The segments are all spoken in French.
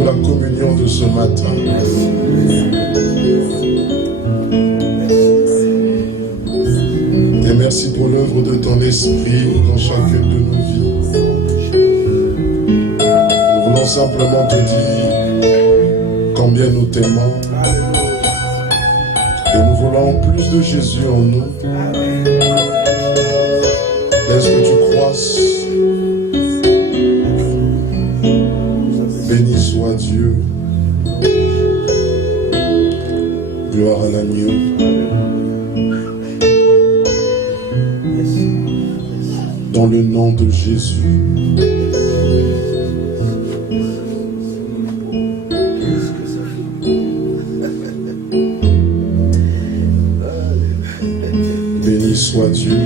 pour la communion de ce matin. Et merci pour l'œuvre de ton esprit dans chacune de nos vies. Nous voulons simplement te dire combien nous t'aimons. Et nous voulons plus de Jésus en nous. Laisse que tu croisses. Béni soit Dieu. Gloire à l'agneau. Dans le nom de Jésus. Béni soit Dieu.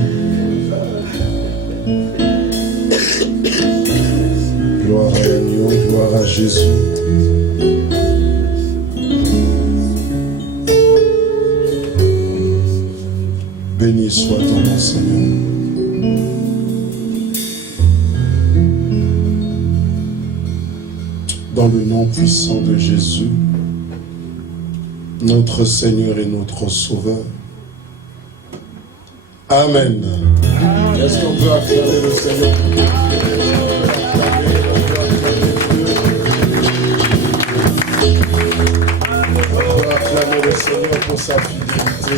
Gloire à l'agneau, gloire à Jésus. Béni soit ton nom, Seigneur. Dans le nom puissant de Jésus, notre Seigneur et notre Sauveur. Amen. Est-ce qu'on peut acclamer le Seigneur? On peut acclamer le Seigneur pour sa fidélité.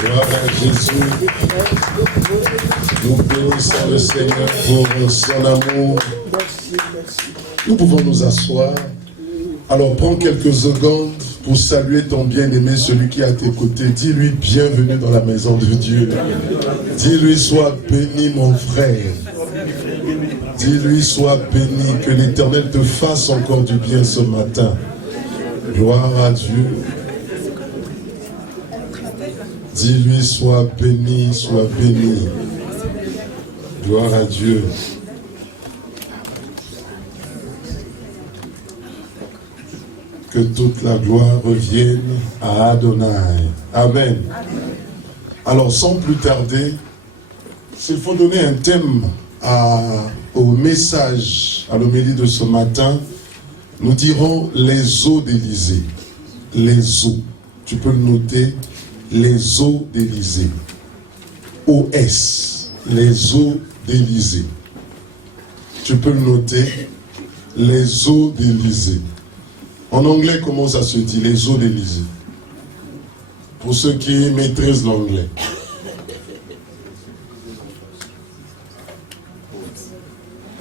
Gloire à Jésus. Nous bénissons le Seigneur pour son amour. Nous pouvons nous asseoir. Alors prends quelques secondes pour saluer ton bien-aimé, celui qui est à tes côtés. Dis-lui bienvenue dans la maison de Dieu. Dis-lui sois béni mon frère. Dis-lui sois béni, que l'Éternel te fasse encore du bien ce matin. Gloire à Dieu. Dis-lui sois béni, sois béni. Gloire à Dieu. Que toute la gloire revienne à Adonai. Amen. Alors, sans plus tarder, s'il faut donner un thème au message, à l'homélie de ce matin, nous dirons les eaux d'Élysée. Les eaux. Tu peux le noter. Les eaux d'Élysée. OS. Les eaux d'Élysée. Tu peux le noter. Les eaux d'Élysée. En anglais, comment ça se dit? Les eaux d'Élysée. Pour ceux qui maîtrisent l'anglais.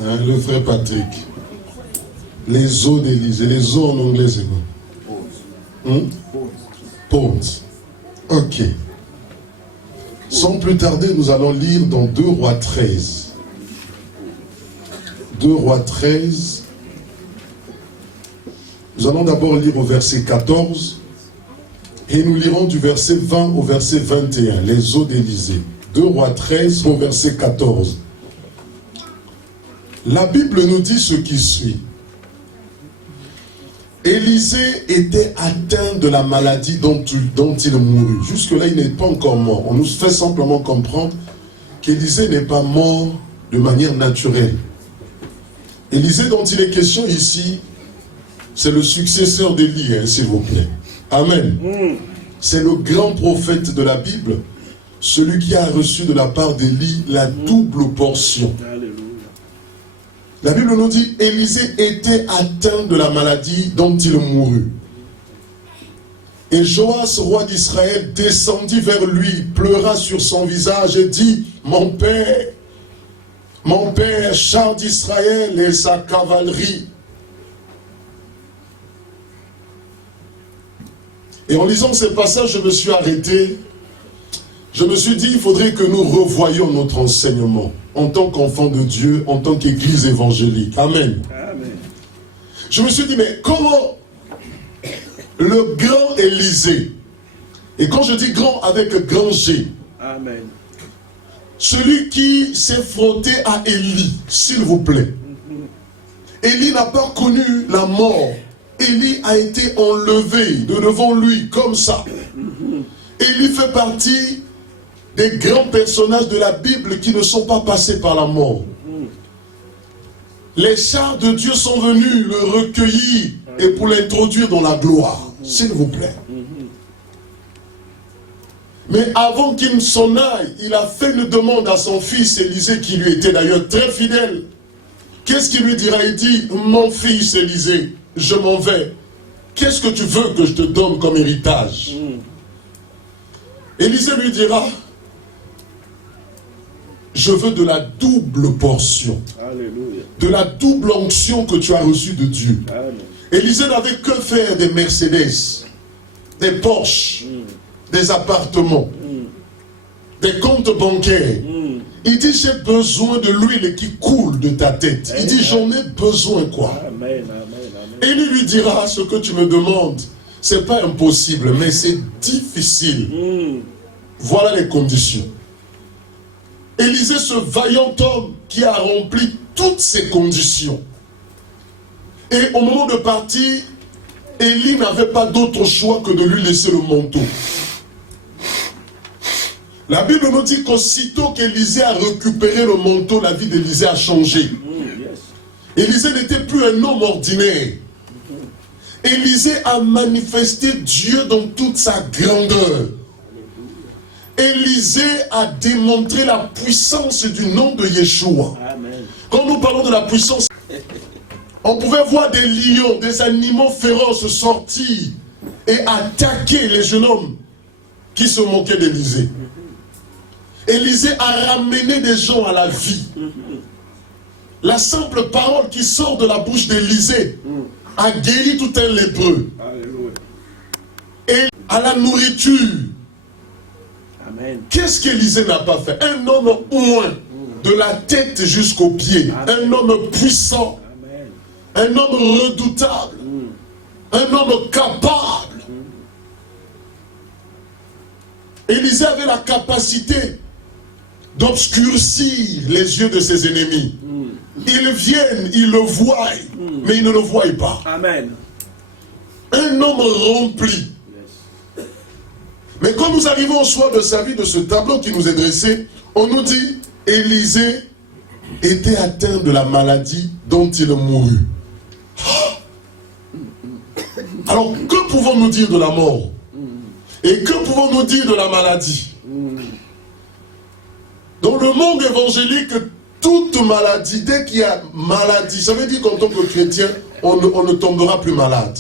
Hein, le frère Patrick. Les eaux d'Élysée. Les eaux en anglais, c'est quoi? Ponts. Ok. Sans plus tarder, nous allons lire dans 2 Rois 13. 2 Rois 13. Nous allons d'abord lire au verset 14 et nous lirons du verset 20 au verset 21, les eaux d'Élysée. 2 Rois 13 au verset 14. La Bible nous dit ce qui suit. Élisée était atteint de la maladie dont il mourut. Jusque-là, il n'est pas encore mort. On nous fait simplement comprendre qu'Élisée n'est pas mort de manière naturelle. Élisée dont il est question ici, c'est le successeur d'Élie, hein, s'il vous plaît. Amen. C'est le grand prophète de la Bible, celui qui a reçu de la part d'Élie la double portion. La Bible nous dit, Élisée était atteint de la maladie dont il mourut. Et Joas, roi d'Israël, descendit vers lui, pleura sur son visage et dit, mon père, char d'Israël et sa cavalerie. Et en lisant ce passage, je me suis arrêté. Je me suis dit, il faudrait que nous revoyions notre enseignement en tant qu'enfants de Dieu, en tant qu'église évangélique. Amen. Amen. Je me suis dit, mais comment le grand Élisée, et quand je dis grand avec grand G, amen, celui qui s'est frotté à Élie, s'il vous plaît. Élie n'a pas connu la mort. Élie a été enlevé de devant lui, comme ça. Élie fait partie des grands personnages de la Bible qui ne sont pas passés par la mort. les chars de Dieu sont venus le recueillir et pour l'introduire dans la gloire. S'il vous plaît. Mais avant qu'il s'en aille, il a fait une demande à son fils Élisée, qui lui était d'ailleurs très fidèle. Qu'est-ce qu'il lui dira? Il dit, mon fils Élisée, je m'en vais. Qu'est-ce que tu veux que je te donne comme héritage? Élisée lui dira, je veux de la double portion. Alléluia. De la double onction que tu as reçue de Dieu. Amen. Élisée n'avait que faire des Mercedes, des Porsche, des appartements, des comptes bancaires. Il dit, j'ai besoin de l'huile qui coule de ta tête. Il dit, j'en ai besoin quoi? Amen, amen, amen. Et il lui dira, ce que tu me demandes, c'est pas impossible, mais c'est difficile. Voilà les conditions. Élisée, ce vaillant homme qui a rempli toutes ces conditions. Et au moment de partir, Élie n'avait pas d'autre choix que de lui laisser le manteau. La Bible nous dit qu'aussitôt qu'Élisée a récupéré le manteau, la vie d'Élisée a changé. Élisée n'était plus un homme ordinaire. Élisée a manifesté Dieu dans toute sa grandeur. Élisée a démontré la puissance du nom de Yeshua. Amen. Quand nous parlons de la puissance, on pouvait voir des lions, des animaux féroces sortir et attaquer les jeunes hommes qui se moquaient d'Élisée. Élisée a ramené des gens à la vie. La simple parole qui sort de la bouche d'Élisée a guéri tout un lépreux. Et à la nourriture. Qu'est-ce qu'Élisée n'a pas fait? Un homme oint de la tête jusqu'aux pieds. Un homme puissant. Un homme redoutable. Un homme capable. Élisée avait la capacité d'obscurcir les yeux de ses ennemis. Ils viennent, ils le voient, mais ils ne le voient pas. Amen. Un homme rempli. Mais quand nous arrivons au soir de sa vie, de ce tableau qui nous est dressé, on nous dit, Élisée était atteint de la maladie dont il mourut. Alors, que pouvons-nous dire de la mort? Et que pouvons-nous dire de la maladie? Dans le monde évangélique, toute maladie, dès qu'il y a maladie, ça veut dire qu'en tant que chrétien, on ne tombera plus malade.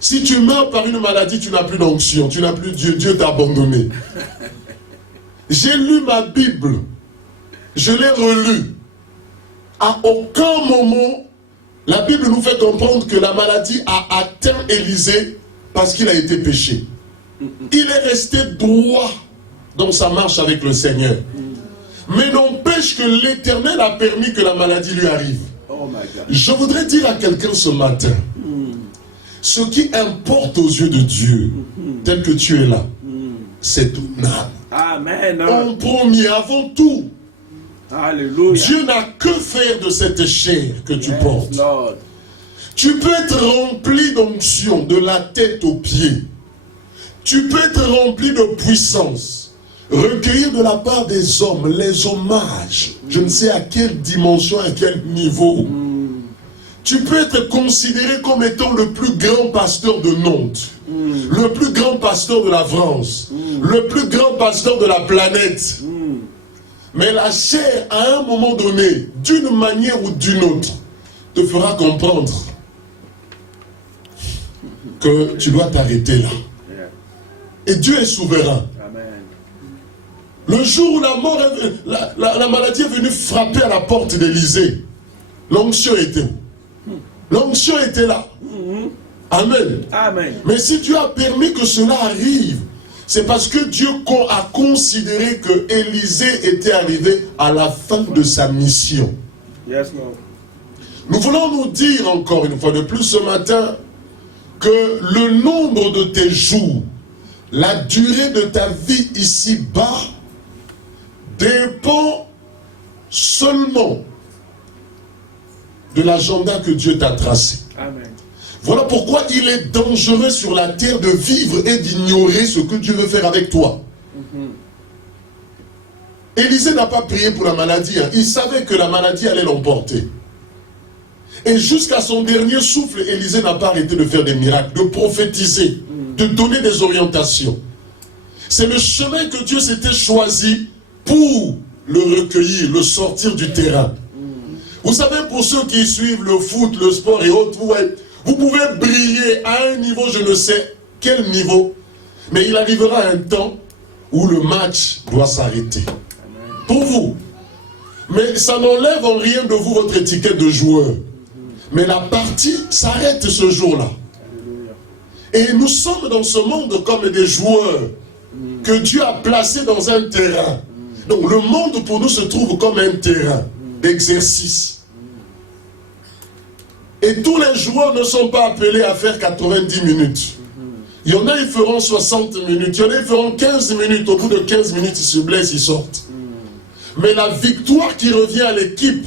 Si tu meurs par une maladie, tu n'as plus d'onction, tu n'as plus Dieu, Dieu t'a abandonné. J'ai lu ma Bible, je l'ai relue. À aucun moment, la Bible nous fait comprendre que la maladie a atteint Élisée parce qu'il a été péché. Il est resté droit dans sa marche avec le Seigneur. Mais n'empêche que l'Éternel a permis que la maladie lui arrive. Je voudrais dire à quelqu'un ce matin, ce qui importe aux yeux de Dieu, tel que tu es là, c'est ton âme. Amen. En premier, avant tout. Alléluia. Dieu n'a que faire de cette chair que tu portes. Lord. Tu peux être rempli d'onction de la tête aux pieds. Tu peux être rempli de puissance. Recueillir de la part des hommes les hommages. Je ne sais à quelle dimension, à quel niveau. Tu peux être considéré comme étant le plus grand pasteur de Nantes, le plus grand pasteur de la France, le plus grand pasteur de la planète. Mais la chair, à un moment donné, d'une manière ou d'une autre, te fera comprendre que tu dois t'arrêter là. Et Dieu est souverain. Le jour où la mort, la maladie est venue frapper à la porte d'Élisée, l'onction était où? L'onction était là. Amen. Amen. Mais si Dieu a permis que cela arrive, c'est parce que Dieu a considéré que Élisée était arrivé à la fin de sa mission. Yes, Lord. Nous voulons nous dire encore une fois de plus ce matin que le nombre de tes jours, la durée de ta vie ici-bas dépend seulement de l'agenda que Dieu t'a tracé. Amen. Voilà pourquoi il est dangereux sur la terre de vivre et d'ignorer ce que Dieu veut faire avec toi. Élisée n'a pas prié pour la maladie. Hein. Il savait que la maladie allait l'emporter. Et jusqu'à son dernier souffle, Élisée n'a pas arrêté de faire des miracles, de prophétiser, de donner des orientations. C'est le chemin que Dieu s'était choisi pour le recueillir, le sortir du terrain. Vous savez, pour ceux qui suivent le foot, le sport et autres, vous pouvez briller à un niveau, je ne sais quel niveau, mais il arrivera un temps où le match doit s'arrêter. Pour vous. Mais ça n'enlève en rien de vous votre étiquette de joueur. Mais la partie s'arrête ce jour-là. Et nous sommes dans ce monde comme des joueurs que Dieu a placés dans un terrain. Donc le monde pour nous se trouve comme un terrain d'exercice. Et tous les joueurs ne sont pas appelés à faire 90 minutes. Il y en a, ils feront 60 minutes. Il y en a, ils feront 15 minutes. Au bout de 15 minutes, ils se blessent, ils sortent. Mais la victoire qui revient à l'équipe,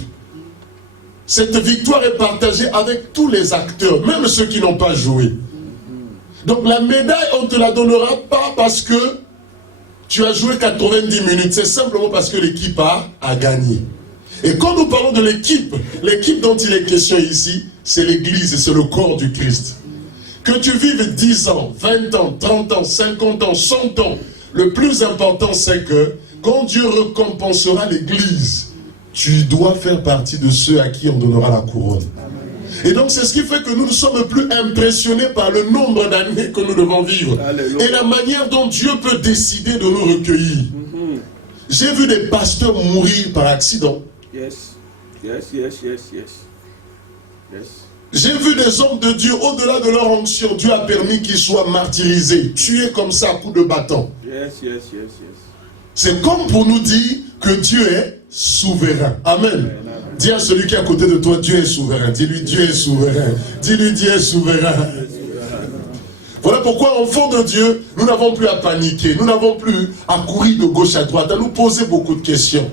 cette victoire est partagée avec tous les acteurs, même ceux qui n'ont pas joué. Donc la médaille, on ne te la donnera pas parce que tu as joué 90 minutes. C'est simplement parce que l'équipe a gagné. Et quand nous parlons de l'équipe dont il est question ici, c'est l'Église, c'est le corps du Christ. Que tu vives 10 ans, 20 ans, 30 ans, 50 ans, 100 ans, le plus important c'est que quand Dieu récompensera l'Église, tu dois faire partie de ceux à qui on donnera la couronne. Et donc c'est ce qui fait que nous ne sommes plus impressionnés par le nombre d'années que nous devons vivre. Alléluia. Et la manière dont Dieu peut décider de nous recueillir. J'ai vu des pasteurs mourir par accident. Yes. J'ai vu des hommes de Dieu, au-delà de leur onction, Dieu a permis qu'ils soient martyrisés, tués comme ça à coups de bâton. Yes. C'est comme pour nous dire que Dieu est souverain. Amen. Dis à celui qui est à côté de toi, Dieu est souverain. Dis-lui, Dieu est souverain. Dis-lui, Dieu est souverain. Voilà pourquoi, enfants de Dieu, nous n'avons plus à paniquer. Nous n'avons plus à courir de gauche à droite, à nous poser beaucoup de questions.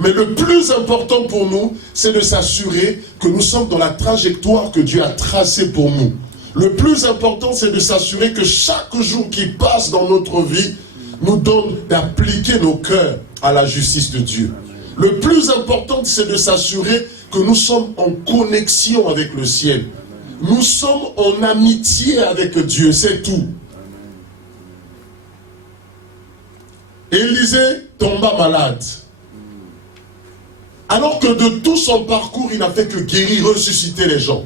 Mais le plus important pour nous, c'est de s'assurer que nous sommes dans la trajectoire que Dieu a tracée pour nous. Le plus important, c'est de s'assurer que chaque jour qui passe dans notre vie nous donne d'appliquer nos cœurs à la justice de Dieu. Le plus important, c'est de s'assurer que nous sommes en connexion avec le ciel. Nous sommes en amitié avec Dieu, c'est tout. Élisée tomba malade. Alors que de tout son parcours, il n'a fait que guérir, ressusciter les gens.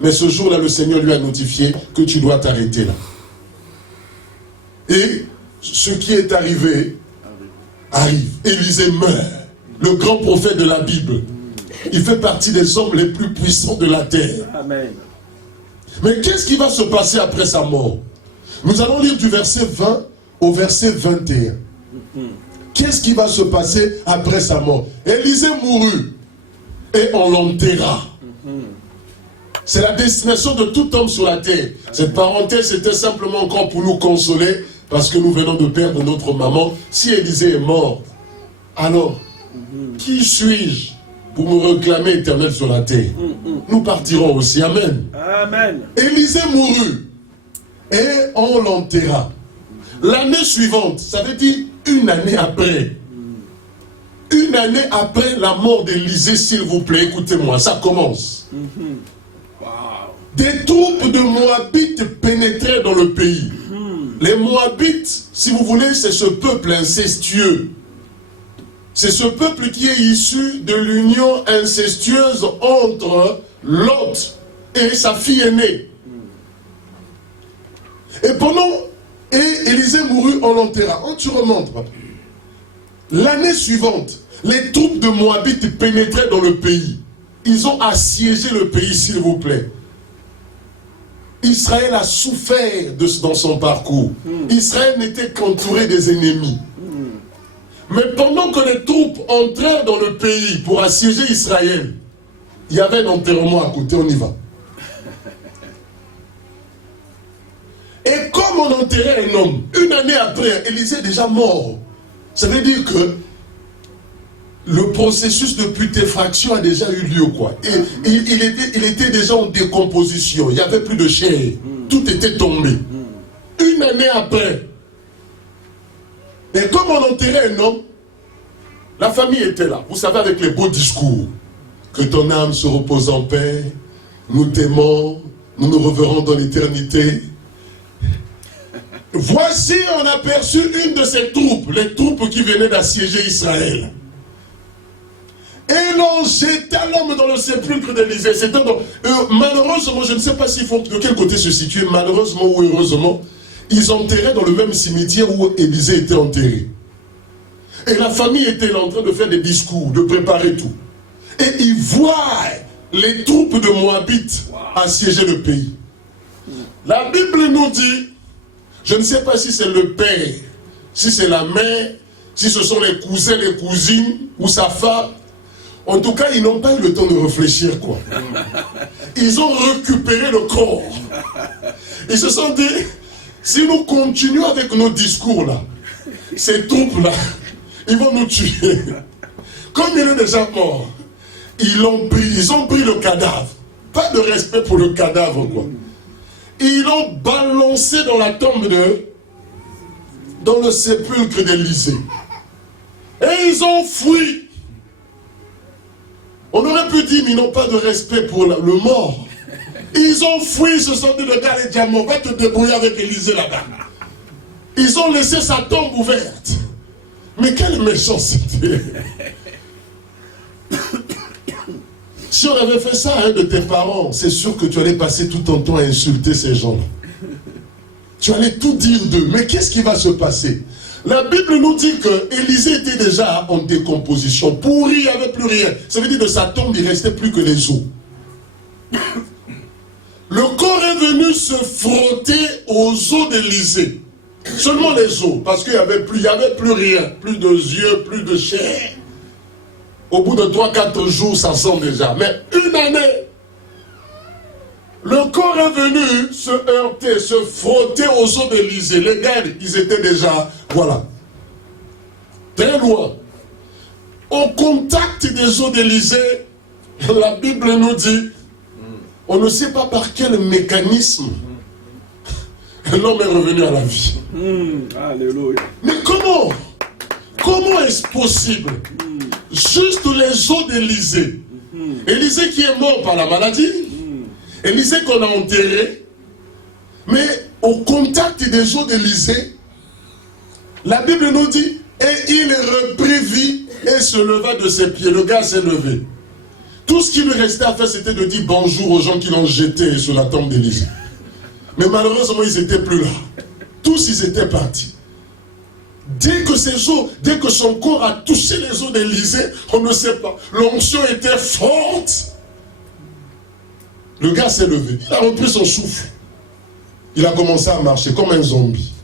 Mais ce jour-là, le Seigneur lui a notifié que tu dois t'arrêter là. Et ce qui est arrivé, arrive. Élisée meurt. Le grand prophète de la Bible. Il fait partie des hommes les plus puissants de la terre. Amen. Mais qu'est-ce qui va se passer après sa mort? Nous allons lire du verset 20 au verset 21. Qu'est-ce qui va se passer après sa mort? Élisée mourut et on l'enterra. C'est la destination de tout homme sur la terre. Cette parenthèse était simplement encore pour nous consoler parce que nous venons de perdre notre maman. Si Élisée est mort, alors qui suis-je pour me réclamer éternel sur la terre? Nous partirons aussi. Amen. Amen. Élisée mourut et on l'enterra. L'année suivante, ça veut dire une année après. Une année après la mort d'Élisée, s'il vous plaît, écoutez-moi, ça commence. Des troupes de Moabites pénétraient dans le pays. Les Moabites, si vous voulez, c'est ce peuple incestueux. C'est ce peuple qui est issu de l'union incestueuse entre Lot et sa fille aînée. Et Élisée mourut, on l'enterra. Quand tu remontes, papa. L'année suivante, les troupes de Moabites pénétraient dans le pays. Ils ont assiégé le pays, s'il vous plaît. Israël a souffert dans son parcours. Israël n'était qu'entouré des ennemis. Mais pendant que les troupes entrèrent dans le pays pour assiéger Israël, il y avait un enterrement à côté, on y va. Et comme on enterrait un homme, une année après, Élisée est déjà mort. Ça veut dire que le processus de putréfaction a déjà eu lieu, quoi. Et il était déjà en décomposition. Il n'y avait plus de chair. Tout était tombé. Une année après. Et comme on enterrait un homme, La famille était là, vous savez, avec les beaux discours. Que ton âme se repose en paix, nous t'aimons, nous nous reverrons dans l'éternité. Voici, on a aperçu une de ces troupes, les troupes qui venaient d'assiéger Israël. Et l'on jeta l'homme dans le sépulcre d'Élisée. Malheureusement, je ne sais pas de quel côté se situer, malheureusement ou heureusement, ils enterraient dans le même cimetière où Élisée était enterré. Et la famille était en train de faire des discours, de préparer tout. Et ils voient les troupes de Moabites assiéger le pays. La Bible nous dit, je ne sais pas si c'est le père, si c'est la mère, si ce sont les cousins, les cousines, ou sa femme. En tout cas, ils n'ont pas eu le temps de réfléchir, quoi. Ils ont récupéré le corps. Ils se sont dit, si nous continuons avec nos discours, là, ces troupes-là, ils vont nous tuer. Comme il est déjà mort, ils ont pris le cadavre. Pas de respect pour le cadavre, quoi. Ils l'ont balancé dans la tombe dans le sépulcre d'Élisée. Et ils ont fui. On aurait pu dire, mais ils n'ont pas de respect pour le mort. Ils ont fui, ils se sont dit, le gars est déjà mort, va te débrouiller avec Élisée là-bas. Ils ont laissé sa tombe ouverte. Mais quelle méchanceté. Si on avait fait ça à un de tes parents, c'est sûr que tu allais passer tout ton temps à insulter ces gens-là. Tu allais tout dire d'eux. Mais qu'est-ce qui va se passer? La Bible nous dit que Élisée était déjà en décomposition, pourri, il n'y avait plus rien. Ça veut dire que de sa tombe, il ne restait plus que les os. Le corps est venu se frotter aux os d'Élisée. Seulement les os, parce qu'il n'y avait plus rien, plus de yeux, plus de chair. Au bout de 3-4 jours, ça sent déjà. Mais une année, le corps est venu se heurter, se frotter aux os d'Élisée. Les gars, ils étaient déjà, voilà, très loin. Au contact des os d'Élisée, la Bible nous dit, on ne sait pas par quel mécanisme l'homme est revenu à la vie. Alléluia. Mais comment? Comment est-ce possible? Juste les os d'Élisée. Élisée qui est mort par la maladie. Élisée qu'on a enterré. Mais au contact des os d'Élisée, la Bible nous dit, et il reprit vie et se leva de ses pieds. Le gars s'est levé. Tout ce qui lui restait à faire, c'était de dire bonjour aux gens qui l'ont jeté sur la tombe d'Élisée. Mais malheureusement, ils n'étaient plus là. Tous, ils étaient partis. Dès que ses os, dès que son corps a touché les os d'Élisée, on ne sait pas. L'onction était forte. Le gars s'est levé. Il a repris son souffle. Il a commencé à marcher comme un zombie.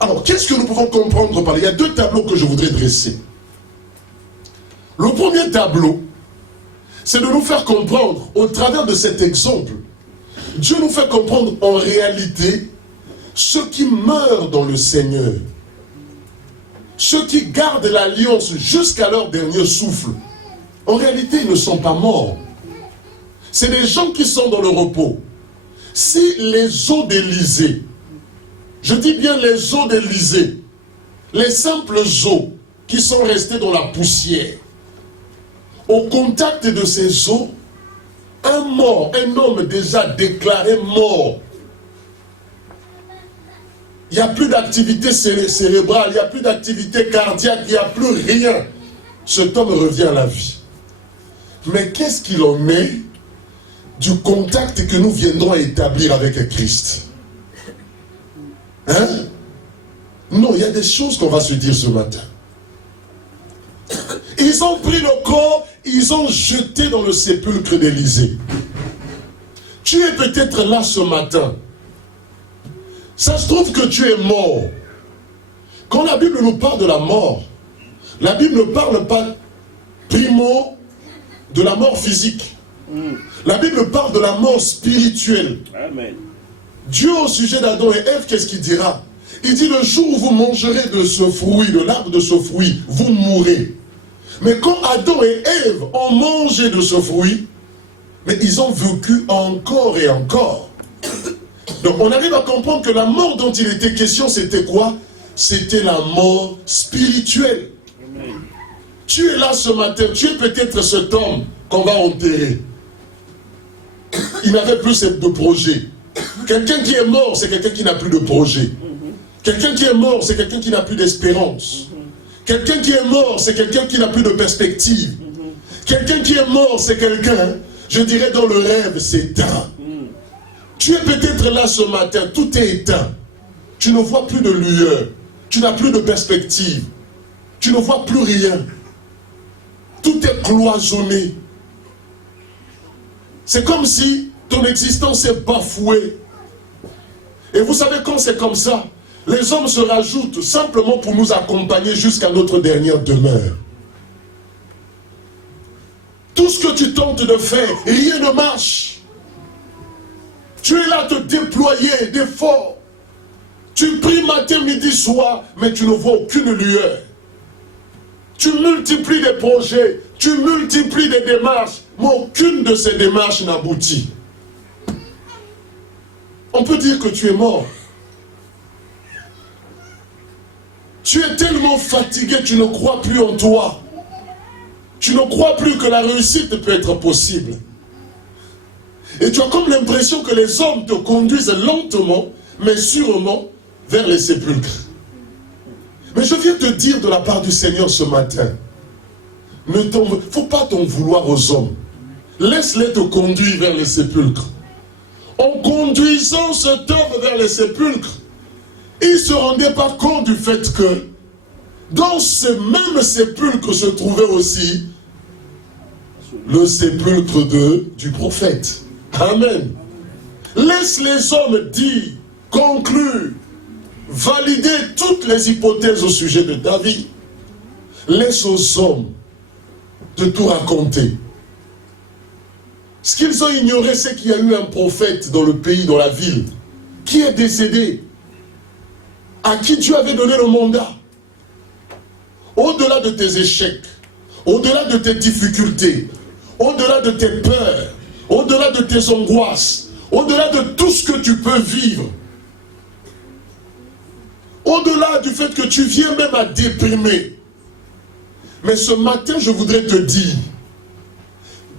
Alors, qu'est-ce que nous pouvons comprendre par là? Il y a deux tableaux que je voudrais dresser. Le premier tableau, c'est de nous faire comprendre, au travers de cet exemple, Dieu nous fait comprendre en réalité ceux qui meurent dans le Seigneur, ceux qui gardent l'alliance jusqu'à leur dernier souffle. En réalité, ils ne sont pas morts. C'est des gens qui sont dans le repos. Si les os d'Élisée, je dis bien les os d'Élisée, les simples os qui sont restés dans la poussière, au contact de ces os, un mort, un homme déjà déclaré mort, il n'y a plus d'activité cérébrale, il n'y a plus d'activité cardiaque, il n'y a plus rien. Cet homme revient à la vie. Mais qu'est-ce qu'il en est du contact que nous viendrons établir avec Christ? Hein? Non, il y a des choses qu'on va se dire ce matin. Ils ont pris le corps, ils ont jeté dans le sépulcre d'Élisée. Tu es peut-être là ce matin. Ça se trouve que tu es mort. Quand la Bible nous parle de la mort, la Bible ne parle pas primo de la mort physique. La Bible parle de la mort spirituelle. Amen. Dieu au sujet d'Adam et Ève, qu'est-ce qu'il dira? Il dit, le jour où vous mangerez de ce fruit, de l'arbre de ce fruit, vous mourrez. Mais quand Adam et Ève ont mangé de ce fruit, mais ils ont vécu encore et encore. Donc on arrive à comprendre que la mort dont il était question, c'était quoi? c'était la mort spirituelle. Amen. Tu es là ce matin, tu es peut-être cet homme qu'on va enterrer. Il n'avait plus de projet. Quelqu'un qui est mort, c'est quelqu'un qui n'a plus de projet. Quelqu'un qui est mort, c'est quelqu'un qui n'a plus d'espérance. Quelqu'un qui est mort, c'est quelqu'un qui n'a plus de perspective. Quelqu'un qui est mort, c'est quelqu'un, je dirais, dont le rêve s'éteint. Tu es peut-être là ce matin, tout est éteint. Tu ne vois plus de lueur. Tu n'as plus de perspective. Tu ne vois plus rien. Tout est cloisonné. C'est comme si ton existence est bafouée. Et vous savez, quand c'est comme ça, les hommes se rajoutent simplement pour nous accompagner jusqu'à notre dernière demeure. Tout ce que tu tentes de faire, rien ne marche. Tu es là à te déployer d'efforts. Tu pries matin, midi, soir, mais tu ne vois aucune lueur. Tu multiplies des projets, tu multiplies des démarches, mais aucune de ces démarches n'aboutit. On peut dire que tu es mort. Tu es tellement fatigué, tu ne crois plus en toi. Tu ne crois plus que la réussite peut être possible. Et tu as comme l'impression que les hommes te conduisent lentement, mais sûrement, vers les sépulcres. Mais je viens te dire de la part du Seigneur ce matin, il ne faut pas t'en vouloir aux hommes. Laisse-les te conduire vers les sépulcres. En conduisant cet homme vers les sépulcres, il ne se rendait pas compte du fait que dans ce même sépulcre se trouvait aussi le sépulcre du prophète. Amen. Laisse les hommes dire, conclure, valider toutes les hypothèses au sujet de David. Laisse aux hommes de tout raconter. Ce qu'ils ont ignoré, c'est qu'il y a eu un prophète dans le pays, dans la ville, qui est décédé, à qui Dieu avait donné le mandat. Au-delà de tes échecs, au-delà de tes difficultés, au-delà de tes peurs, au-delà de tes angoisses, au-delà de tout ce que tu peux vivre, au-delà du fait que tu viens même à déprimer. Mais ce matin, je voudrais te dire,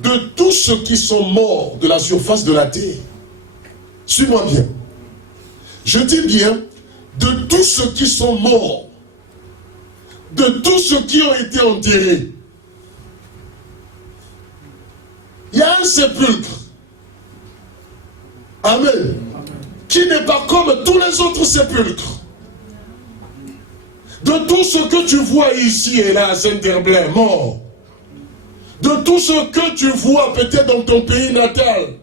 de tous ceux qui sont morts de la surface de la terre, suis-moi bien, je dis bien, de tous ceux qui sont morts, de tous ceux qui ont été enterrés, il y a un sépulcre, amen, qui n'est pas comme tous les autres sépulcres. De tout ce que tu vois ici et là à Saint-Herblain, mort, de tout ce que tu vois peut-être dans ton pays natal,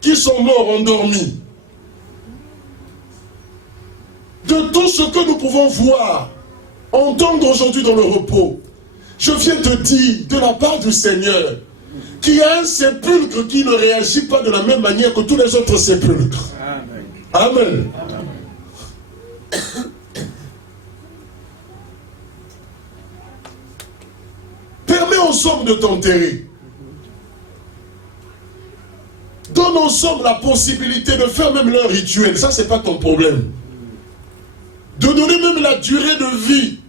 qui sont morts endormis, de tout ce que nous pouvons voir, entendre aujourd'hui dans le repos, je viens te dire de la part du Seigneur qu'il y a un sépulcre qui ne réagit pas de la même manière que tous les autres sépulcres. Amen. Amen. Permets aux hommes de t'enterrer. Donne aux hommes la possibilité de faire même leur rituel. Ça, c'est pas ton problème. De donner même la durée de vie,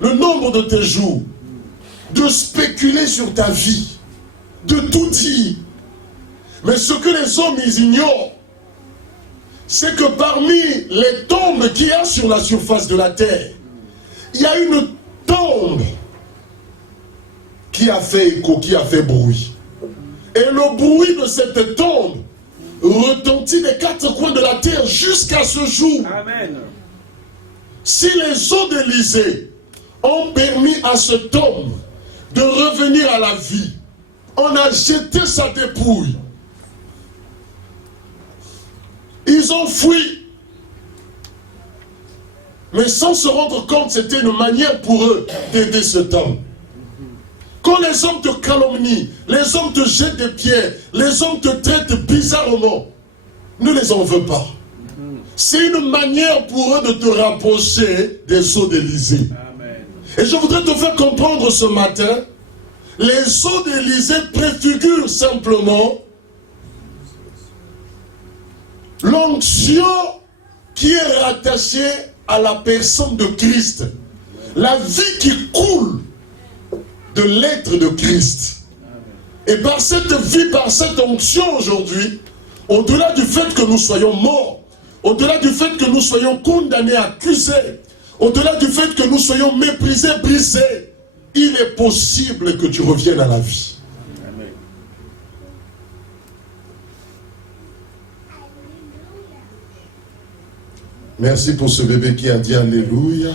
le nombre de tes jours, de spéculer sur ta vie, de tout dire. Mais ce que les hommes ils ignorent, c'est que parmi les tombes qu'il y a sur la surface de la terre, il y a une tombe qui a fait écho, qui a fait bruit. Et le bruit de cette tombe retentit des quatre coins de la terre jusqu'à ce jour. Amen. Si les eaux d'Élysée ont permis à cet homme de revenir à la vie, on a jeté sa dépouille. Ils ont fui. Mais sans se rendre compte, c'était une manière pour eux d'aider cet homme. Quand les hommes te calomnient, les hommes te jettent des pierres, les hommes te traitent bizarrement, ne les en veux pas. C'est une manière pour eux de te rapprocher des eaux d'Élysée. Et je voudrais te faire comprendre ce matin, les eaux d'Élysée préfigurent simplement l'onction qui est rattachée à la personne de Christ. La vie qui coule de l'être de Christ. Et par cette vie, par cette onction aujourd'hui, au-delà du fait que nous soyons morts, au-delà du fait que nous soyons condamnés, accusés, au-delà du fait que nous soyons méprisés, brisés, il est possible que tu reviennes à la vie. Amen. Merci pour ce bébé qui a dit Alléluia.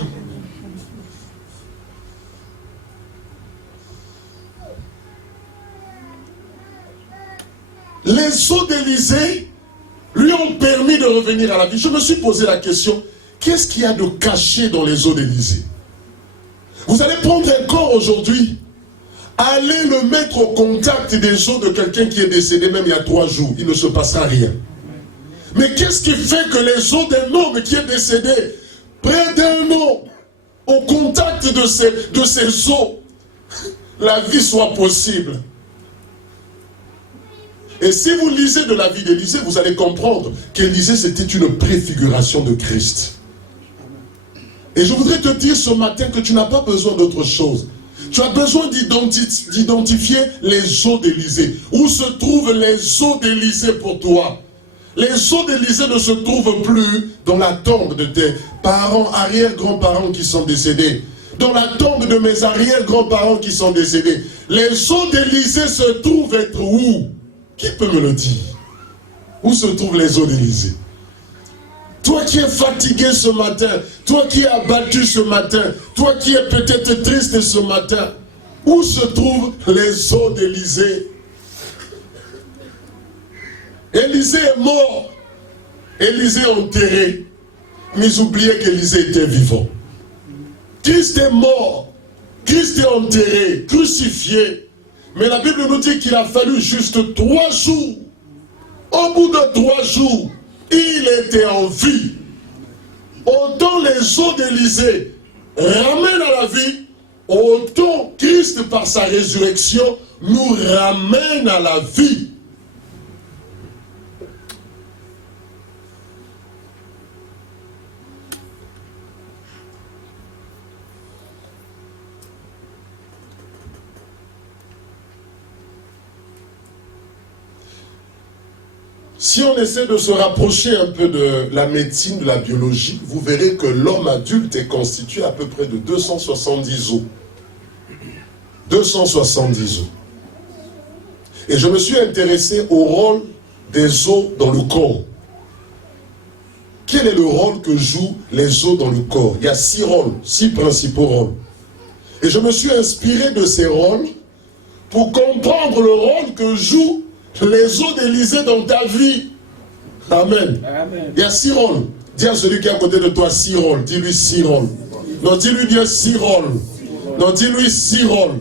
Les eaux d'Élysée lui ont permis de revenir à la vie. Je me suis posé la question, qu'est-ce qu'il y a de caché dans les eaux d'Élysée? Vous allez prendre un corps aujourd'hui, allez le mettre au contact des eaux de quelqu'un qui est décédé même il y a 3 jours, il ne se passera rien. Mais qu'est-ce qui fait que les eaux d'un homme qui est décédé, près d'un an, au contact de ces eaux, la vie soit possible? Et si vous lisez de la vie d'Élisée, vous allez comprendre qu'Élisée c'était une préfiguration de Christ. Et je voudrais te dire ce matin que tu n'as pas besoin d'autre chose. Tu as besoin d'identifier les eaux d'Élisée. Où se trouvent les eaux d'Élisée pour toi? Les eaux d'Élisée ne se trouvent plus dans la tombe de tes parents, arrière-grands-parents qui sont décédés. Dans la tombe de mes arrière-grands-parents qui sont décédés. Les eaux d'Élisée se trouvent être où? Qui peut me le dire? Où se trouvent les eaux d'Élisée? Toi qui es fatigué ce matin, toi qui es abattu ce matin, toi qui es peut-être triste ce matin, où se trouvent les eaux d'Élisée? Élisée est mort, Élisée est enterré, mais oubliez qu'Élisée était vivant. Christ est mort, Christ est enterré, crucifié. Mais la Bible nous dit qu'il a fallu juste 3 jours. Au bout de 3 jours, il était en vie. Autant les eaux d'Élysée ramènent à la vie, autant Christ par sa résurrection nous ramène à la vie. Si on essaie de se rapprocher un peu de la médecine, de la biologie, vous verrez que l'homme adulte est constitué à peu près de 270 os. 270 os. Et je me suis intéressé au rôle des os dans le corps. Quel est le rôle que jouent les os dans le corps? Il y a 6 rôles, 6 principaux rôles. Et je me suis inspiré de ces rôles pour comprendre le rôle que jouent les eaux d'Élysée dans ta vie. Amen. Amen. Il y a 6 rôles. Dis à celui qui est à côté de toi 6 rôles. Dis-lui 6 rôles. Non, dis-lui bien 6 rôles. Non, dis-lui 6 rôles.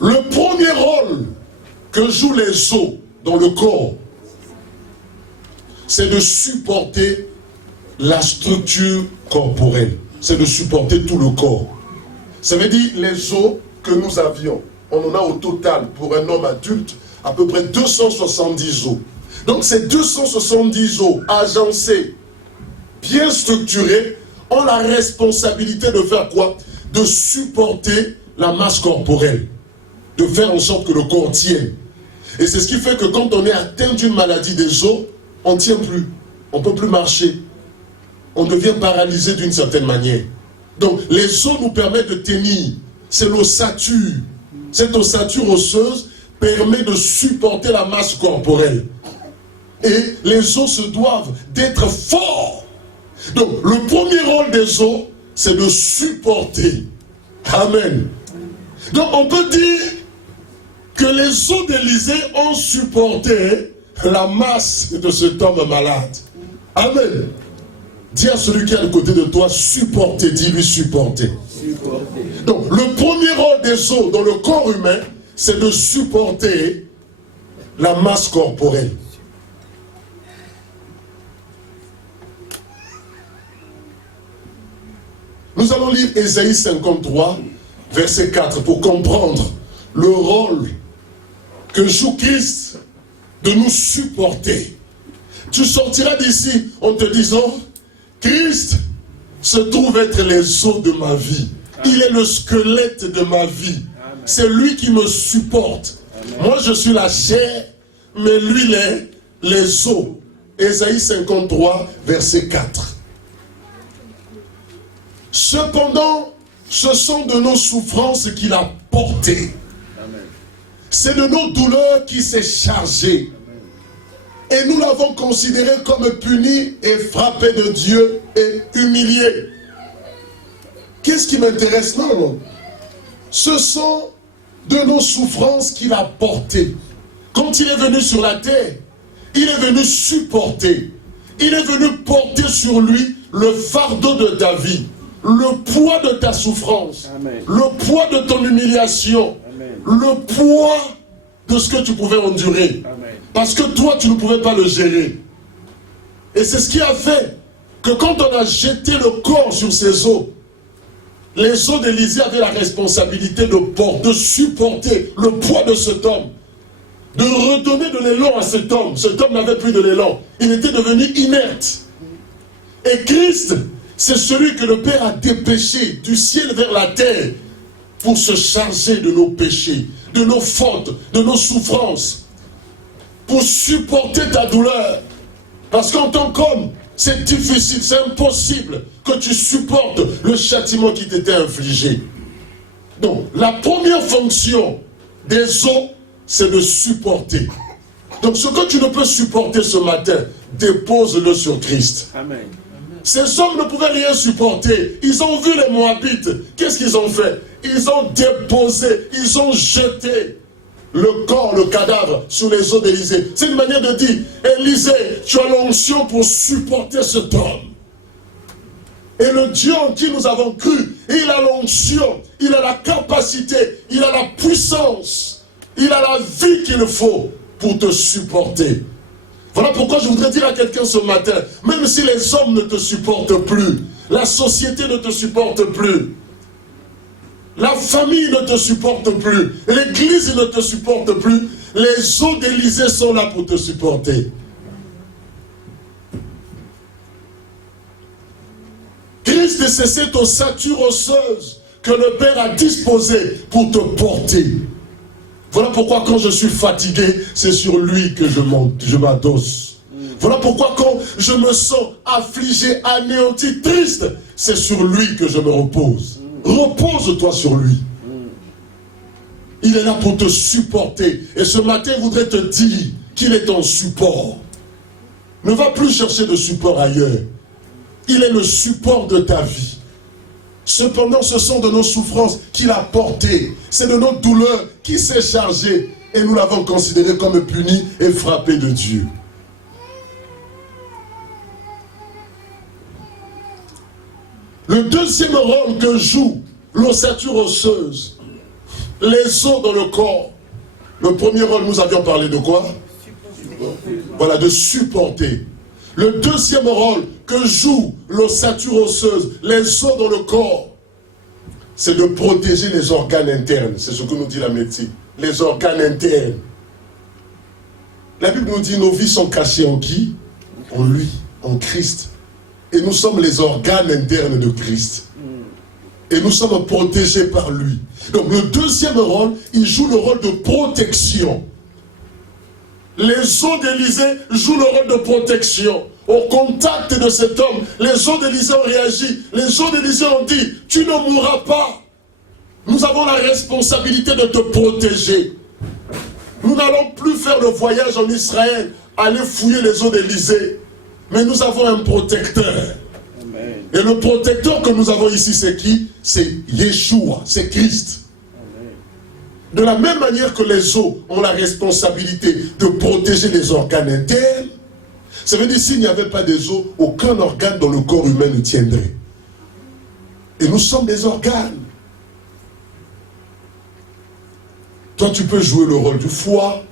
Le premier rôle que jouent les os dans le corps, c'est de supporter la structure corporelle. C'est de supporter tout le corps. Ça veut dire les os que nous avions. On en a au total, pour un homme adulte, à peu près 270 os. Donc ces 270 os agencés, bien structurés, ont la responsabilité de faire quoi? De supporter la masse corporelle. De faire en sorte que le corps tienne. Et c'est ce qui fait que quand on est atteint d'une maladie des os, on ne tient plus. On ne peut plus marcher. On devient paralysé d'une certaine manière. Donc les os nous permettent de tenir. C'est l'ossature. Cette ossature osseuse permet de supporter la masse corporelle. Et les os se doivent d'être forts. Donc, le premier rôle des os, c'est de supporter. Amen. Donc, on peut dire que les os d'Élysée ont supporté la masse de cet homme malade. Amen. Dis à celui qui est à côté de toi, supporter, dis-lui supporter. Donc, le premier rôle des os dans le corps humain, c'est de supporter la masse corporelle. Nous allons lire Ésaïe 53, verset 4, pour comprendre le rôle que joue Christ de nous supporter. Tu sortiras d'ici en te disant Christ se trouve être les os de ma vie. Il est le squelette de ma vie. C'est lui qui me supporte. Moi, je suis la chair, mais lui, les os. Ésaïe 53, verset 4. Cependant, ce sont de nos souffrances qu'il a portées. C'est de nos douleurs qu'il s'est chargé. Et nous l'avons considéré comme puni et frappé de Dieu et humilié. Qu'est-ce qui m'intéresse là? Ce sont de nos souffrances qu'il a portées. Quand il est venu sur la terre, il est venu supporter. Il est venu porter sur lui le fardeau de ta vie, le poids de ta souffrance, Amen. le poids de ton humiliation, Amen. le poids de ce que tu pouvais endurer. Amen. Parce que toi, tu ne pouvais pas le gérer. Et c'est ce qui a fait que quand on a jeté le corps sur ces eaux, les eaux d'Élisée avaient la responsabilité de supporter le poids de cet homme, de redonner de l'élan à cet homme. Cet homme n'avait plus de l'élan. Il était devenu inerte. Et Christ, c'est celui que le Père a dépêché du ciel vers la terre pour se charger de nos péchés, de nos fautes, de nos souffrances, pour supporter ta douleur. Parce qu'en tant qu'homme, c'est difficile, c'est impossible que tu supportes le châtiment qui t'était infligé. Donc, la première fonction des eaux, c'est de supporter. Donc, ce que tu ne peux supporter ce matin, dépose-le sur Christ. Amen. Ces hommes ne pouvaient rien supporter. Ils ont vu les Moabites. Qu'est-ce qu'ils ont fait? Ils ont déposé, ils ont jeté le corps, le cadavre sur les eaux d'Élisée. C'est une manière de dire, Élisée, tu as l'onction pour supporter cet homme. Et le Dieu en qui nous avons cru, il a l'onction, il a la capacité, il a la puissance, il a la vie qu'il faut pour te supporter. Voilà pourquoi je voudrais dire à quelqu'un ce matin, même si les hommes ne te supportent plus, la société ne te supporte plus, la famille ne te supporte plus, l'église ne te supporte plus, les eaux d'Élisée sont là pour te supporter. Christ, c'est cette ossature osseuse que le Père a disposée pour te porter. Voilà pourquoi quand je suis fatigué, c'est sur lui que je m'adosse. Voilà pourquoi quand je me sens affligé, anéanti, triste, c'est sur lui que je me repose. Repose-toi sur lui. Il est là pour te supporter. Et ce matin, je voudrais te dire qu'il est ton support. Ne va plus chercher de support ailleurs. Il est le support de ta vie. Cependant, ce sont de nos souffrances qu'il a portées. C'est de nos douleurs qu'il s'est chargé. Et nous l'avons considéré comme puni et frappé de Dieu. Le deuxième rôle que joue l'ossature osseuse, les os dans le corps. Le premier rôle, nous avions parlé de quoi? Voilà, de supporter. Le deuxième rôle que joue l'ossature osseuse, les os dans le corps, c'est de protéger les organes internes. C'est ce que nous dit la médecine. Les organes internes. La Bible nous dit nos vies sont cachées en qui? En lui, en Christ. Et nous sommes les organes internes de Christ. Et nous sommes protégés par lui. Donc le deuxième rôle, il joue le rôle de protection. Les os d'Élisée jouent le rôle de protection. Au contact de cet homme, les os d'Élisée ont réagi. Les os d'Élisée ont dit, tu ne mourras pas. Nous avons la responsabilité de te protéger. Nous n'allons plus faire le voyage en Israël, aller fouiller les os d'Élisée. Mais nous avons un protecteur. Amen. Et le protecteur que nous avons ici, c'est qui? C'est Yeshua, c'est Christ. Amen. De la même manière que les os ont la responsabilité de protéger les organes internes, ça veut dire s'il n'y avait pas des os, aucun organe dans le corps humain ne tiendrait. Et nous sommes des organes. Toi, tu peux jouer le rôle du foie.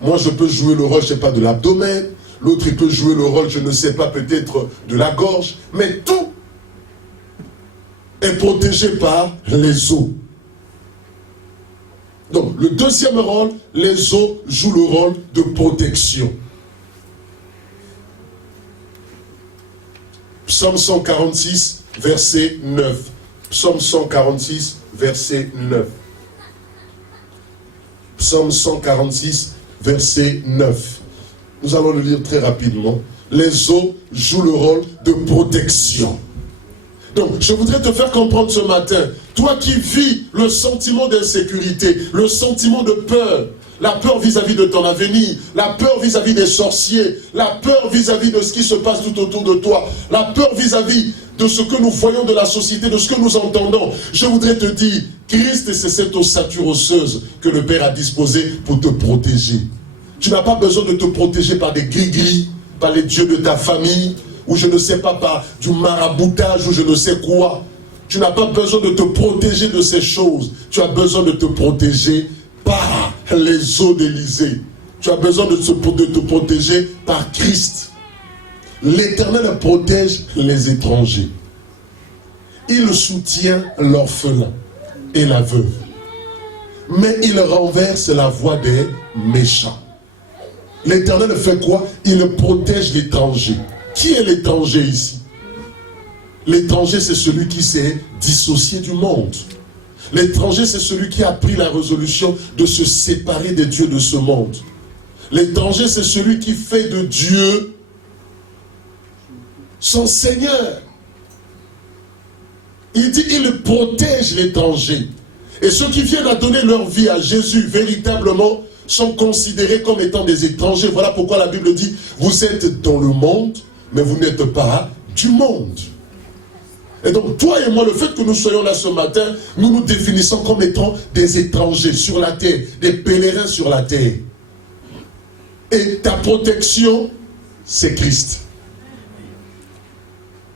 Moi, je peux jouer le rôle, je ne sais pas, de l'abdomen. L'autre, il peut jouer le rôle, je ne sais pas, peut-être de la gorge. Mais tout est protégé par les os. Donc, le deuxième rôle, les os jouent le rôle de protection. Psaume 146, verset 9. Psaume 146, verset 9. Psaume 146, verset 9. Nous allons le lire très rapidement. Les eaux jouent le rôle de protection. Donc, je voudrais te faire comprendre ce matin, toi qui vis le sentiment d'insécurité, le sentiment de peur, la peur vis-à-vis de ton avenir, la peur vis-à-vis des sorciers, la peur vis-à-vis de ce qui se passe tout autour de toi, la peur vis-à-vis de ce que nous voyons de la société, de ce que nous entendons. Je voudrais te dire, Christ, c'est cette ossature osseuse que le Père a disposée pour te protéger. Tu n'as pas besoin de te protéger par des gris-gris, par les dieux de ta famille, ou je ne sais pas, par du maraboutage, ou je ne sais quoi. Tu n'as pas besoin de te protéger de ces choses. Tu as besoin de te protéger par les eaux d'Élysée. Tu as besoin de te protéger par Christ. L'Éternel protège les étrangers. Il soutient l'orphelin et la veuve. Mais il renverse la voie des méchants. L'Éternel fait quoi? Il protège l'étranger. Qui est l'étranger ici? L'étranger, c'est celui qui s'est dissocié du monde. L'étranger, c'est celui qui a pris la résolution de se séparer des dieux de ce monde. L'étranger, c'est celui qui fait de Dieu son Seigneur. Il dit, il protège l'étranger. Et ceux qui viennent à donner leur vie à Jésus, véritablement, sont considérés comme étant des étrangers. Voilà pourquoi la Bible dit, vous êtes dans le monde, mais vous n'êtes pas du monde. Et donc, toi et moi, le fait que nous soyons là ce matin, nous nous définissons comme étant des étrangers sur la terre, des pèlerins sur la terre. Et ta protection, c'est Christ.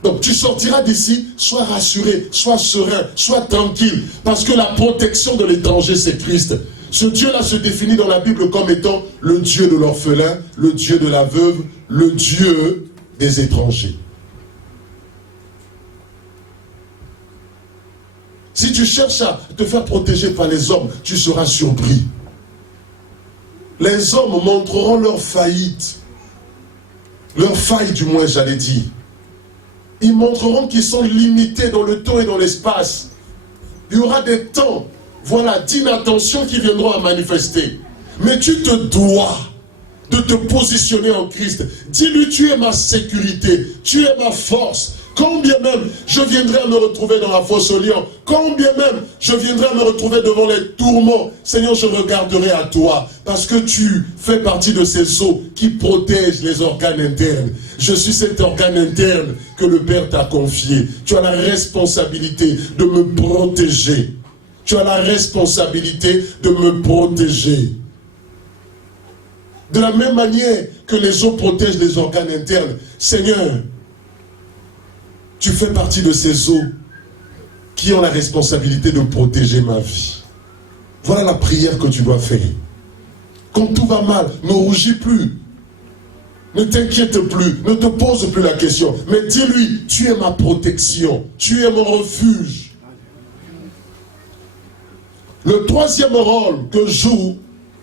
Donc, tu sortiras d'ici, sois rassuré, sois serein, sois tranquille, parce que la protection de l'étranger, c'est Christ. Ce Dieu-là se définit dans la Bible comme étant le Dieu de l'orphelin, le Dieu de la veuve, le Dieu des étrangers. Si tu cherches à te faire protéger par les hommes, tu seras surpris. Les hommes montreront leur faillite, leur faille du moins, j'allais dire. Ils montreront qu'ils sont limités dans le temps et dans l'espace. Il y aura des temps, voilà, d'inattention qui viendront à manifester. Mais tu te dois de te positionner en Christ. Dis-lui, tu es ma sécurité, tu es ma force. Quand bien même je viendrai à me retrouver dans la fosse au lion, quand bien même je viendrai à me retrouver devant les tourments, Seigneur, je regarderai à toi, parce que tu fais partie de ces eaux qui protègent les organes internes. Je suis cet organe interne que le Père t'a confié. Tu as la responsabilité de me protéger. Tu as la responsabilité de me protéger. De la même manière que les eaux protègent les organes internes, Seigneur, tu fais partie de ces eaux qui ont la responsabilité de protéger ma vie. Voilà la prière que tu dois faire. Quand tout va mal, ne rougis plus. Ne t'inquiète plus, ne te pose plus la question. Mais dis-lui, tu es ma protection, tu es mon refuge. Le troisième rôle que jouent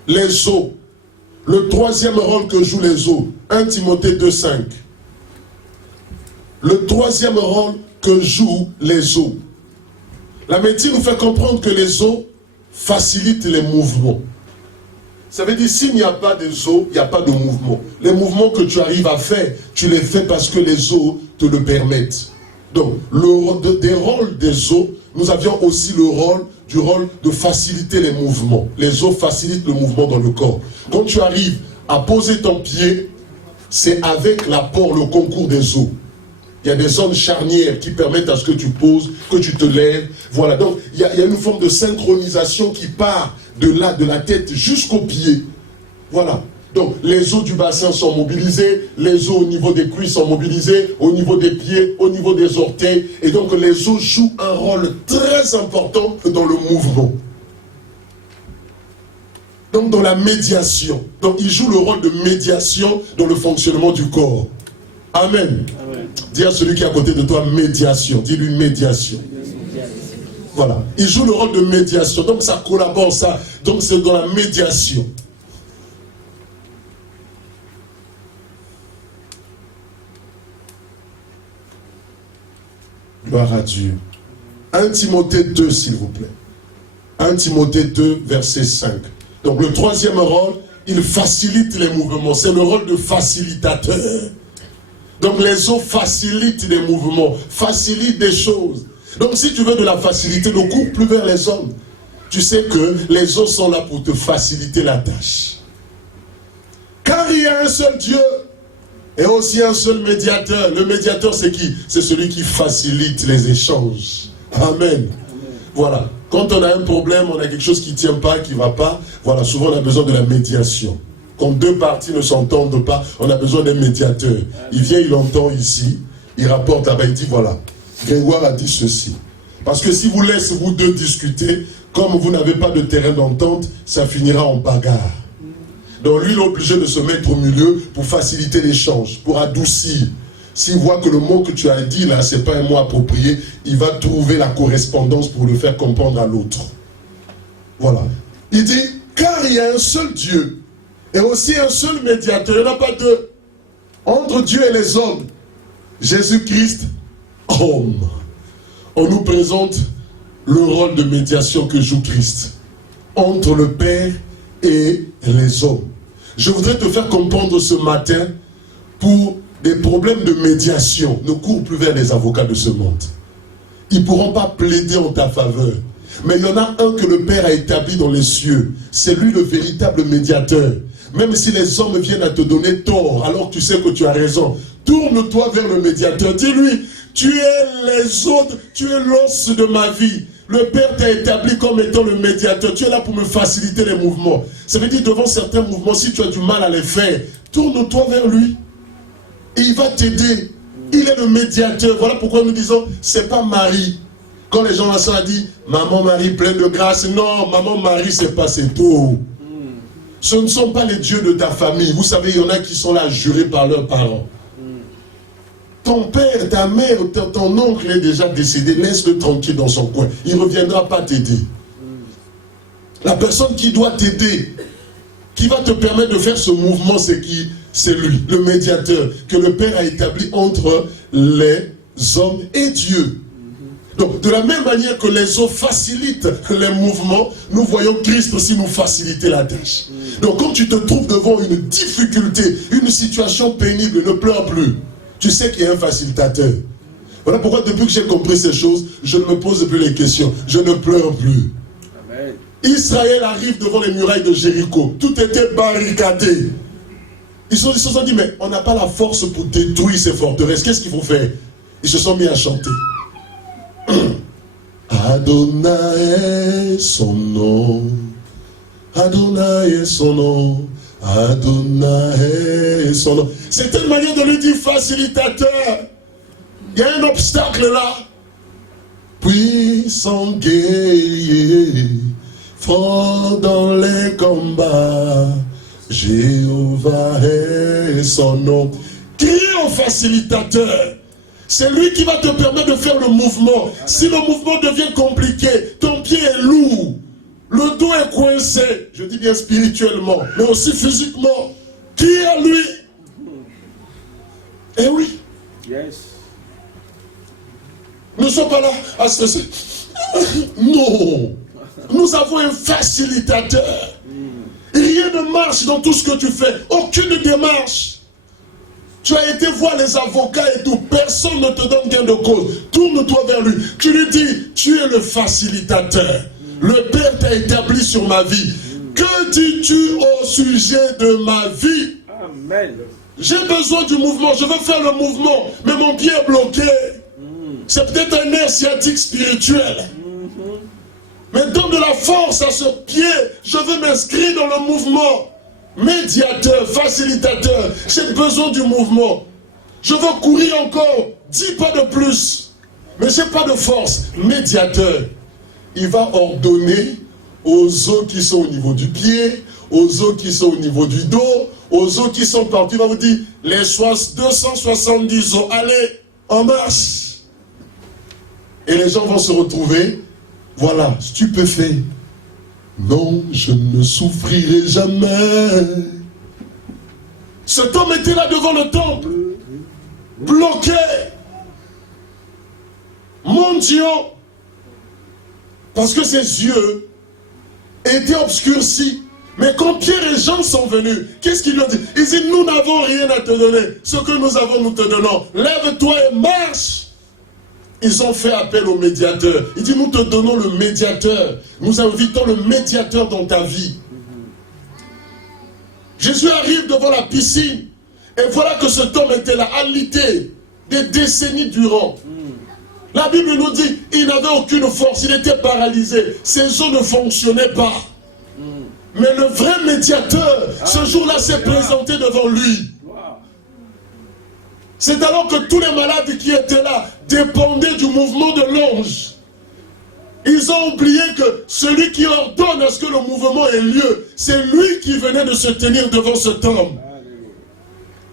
les eaux, le troisième rôle que jouent les eaux, 1 Timothée 2,5. Le troisième rôle que jouent les eaux. La médecine nous fait comprendre que les eaux facilitent les mouvements. Ça veut dire, s'il n'y a pas des eaux, il n'y a pas de mouvement. Les mouvements que tu arrives à faire, tu les fais parce que les eaux te le permettent. Donc, des rôles des eaux, nous avions aussi le rôle de faciliter les mouvements. Les eaux facilitent le mouvement dans le corps. Quand tu arrives à poser ton pied, c'est avec l'apport, le concours des eaux. Il y a des zones charnières qui permettent à ce que tu poses, que tu te lèves. Voilà, donc il y a une forme de synchronisation qui part de là, de la tête jusqu'aux pieds. Voilà. Donc les os du bassin sont mobilisés, les os au niveau des cuisses sont mobilisés, au niveau des pieds, au niveau des orteils. Et donc les os jouent un rôle très important dans le mouvement. Donc dans la médiation. Donc ils jouent le rôle de médiation dans le fonctionnement du corps. Amen. Amen. Dis à celui qui est à côté de toi, médiation. Dis-lui médiation. Voilà. Il joue le rôle de médiation. Donc ça collabore, ça. Donc c'est dans la médiation. Gloire à Dieu. 1 Timothée 2, s'il vous plaît. 1 Timothée 2, verset 5. Donc le troisième rôle, il facilite les mouvements. C'est le rôle de facilitateur. Donc les eaux facilitent les mouvements, facilitent des choses. Donc si tu veux de la facilité, ne cours plus vers les hommes. Tu sais que les eaux sont là pour te faciliter la tâche. Car il y a un seul Dieu et aussi un seul médiateur. Le médiateur, c'est qui? C'est celui qui facilite les échanges. Amen. Voilà. Quand on a un problème, on a quelque chose qui ne tient pas, qui ne va pas, voilà, souvent on a besoin de la médiation. Quand deux parties ne s'entendent pas, on a besoin d'un médiateur. Il vient, il entend ici, il rapporte là-bas, il dit voilà, Grégoire a dit ceci. Parce que si vous laissez vous deux discuter, comme vous n'avez pas de terrain d'entente, ça finira en bagarre. Donc lui, il est obligé de se mettre au milieu pour faciliter l'échange, pour adoucir. S'il voit que le mot que tu as dit là, ce n'est pas un mot approprié, il va trouver la correspondance pour le faire comprendre à l'autre. Voilà. Il dit, car il y a un seul Dieu, et aussi un seul médiateur, il n'y en a pas deux, entre Dieu et les hommes, Jésus-Christ, homme. On nous présente le rôle de médiation que joue Christ entre le Père et les hommes. Je voudrais te faire comprendre ce matin, pour des problèmes de médiation, ne cours plus vers les avocats de ce monde. Ils ne pourront pas plaider en ta faveur. Mais il y en a un que le Père a établi dans les cieux. C'est lui le véritable médiateur. Même si les hommes viennent à te donner tort, alors que tu sais que tu as raison, tourne-toi vers le médiateur. Dis-lui, tu es les autres, tu es l'os de ma vie. Le Père t'a établi comme étant le médiateur. Tu es là pour me faciliter les mouvements. Ça veut dire devant certains mouvements, si tu as du mal à les faire, tourne-toi vers lui. Et il va t'aider. Il est le médiateur. Voilà pourquoi nous disons, c'est pas Marie. Quand les gens ont dit, maman Marie pleine de grâce. Non, maman Marie, c'est pas c'est tout. Ce ne sont pas les dieux de ta famille. Vous savez, il y en a qui sont là jurés par leurs parents. Ton père, ta mère, ton oncle est déjà décédé. Laisse-le tranquille dans son coin. Il ne reviendra pas t'aider. La personne qui doit t'aider, qui va te permettre de faire ce mouvement, c'est qui? C'est lui, le médiateur, que le Père a établi entre les hommes et Dieu. Donc, de la même manière que les eaux facilitent les mouvements, nous voyons Christ aussi nous faciliter la tâche. Donc, quand tu te trouves devant une difficulté, une situation pénible, ne pleure plus. Tu sais qu'il y a un facilitateur. Voilà pourquoi depuis que j'ai compris ces choses, je ne me pose plus les questions. Je ne pleure plus. Amen. Israël arrive devant les murailles de Jéricho. Tout était barricadé. Ils se sont dit, mais on n'a pas la force pour détruire ces forteresses. Qu'est-ce qu'il faut faire? Ils se sont mis à chanter. Adonai est son nom. Adonai est son nom. Adonai est son nom. C'est une manière de lui dire facilitateur. Il y a un obstacle là. Puissant guerrier, fort dans les combats. Jéhovah est son nom. Qui est au facilitateur? C'est lui qui va te permettre de faire le mouvement. Si le mouvement devient compliqué, ton pied est lourd, le dos est coincé, je dis bien spirituellement, mais aussi physiquement, qui est lui? Eh oui. Yes. Nous ne sommes pas là à stresser. Non. Nous avons un facilitateur. Rien ne marche dans tout ce que tu fais. Aucune démarche. Tu as été voir les avocats et tout. Personne ne te donne gain de cause. Tourne-toi vers lui. Tu lui dis, tu es le facilitateur. Le Père t'a établi sur ma vie. Que dis-tu au sujet de ma vie? Amen. J'ai besoin du mouvement. Je veux faire le mouvement. Mais mon pied est bloqué. C'est peut-être un nerf sciatique spirituel. Mais donne de la force à ce pied. Je veux m'inscrire dans le mouvement. Médiateur, facilitateur. J'ai besoin du mouvement. Je veux courir encore 10 pas de plus. Mais je n'ai pas de force. Médiateur. Il va ordonner aux os qui sont au niveau du pied, aux os qui sont au niveau du dos, aux os qui sont partout. Il va vous dire, les 270 os, allez, en marche. Et les gens vont se retrouver, voilà, stupéfaits. Non, je ne souffrirai jamais. Cet homme était là devant le temple, bloqué. mendiant, parce que ses yeux étaient obscurcis. Mais quand Pierre et Jean sont venus, qu'est-ce qu'ils leur disent? Ils disent, nous n'avons rien à te donner. Ce que nous avons, nous te donnons. Lève-toi et marche. Ils ont fait appel au médiateur. Ils disent, nous te donnons le médiateur. Nous invitons le médiateur dans ta vie. Jésus arrive devant la piscine. Et voilà que cet homme était là, alité, des décennies durant. La Bible nous dit, il n'avait aucune force, il était paralysé. Ses os ne fonctionnaient pas. Mais le vrai médiateur, ce jour-là, s'est présenté devant lui. C'est alors que tous les malades qui étaient là dépendaient du mouvement de l'ange. Ils ont oublié que celui qui ordonne à ce que le mouvement ait lieu, c'est lui qui venait de se tenir devant cet homme.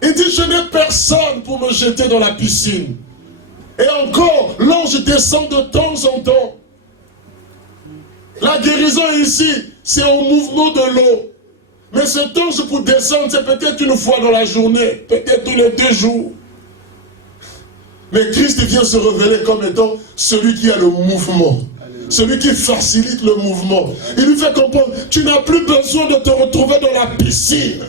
Il dit, je n'ai personne pour me jeter dans la piscine. Et encore, l'ange descend de temps en temps. La guérison ici, c'est au mouvement de l'eau. Mais cet ange pour descendre, c'est peut-être une fois dans la journée, peut-être tous les 2 jours. Mais Christ vient se révéler comme étant celui qui a le mouvement. Celui qui facilite le mouvement. Il lui fait comprendre, tu n'as plus besoin de te retrouver dans la piscine.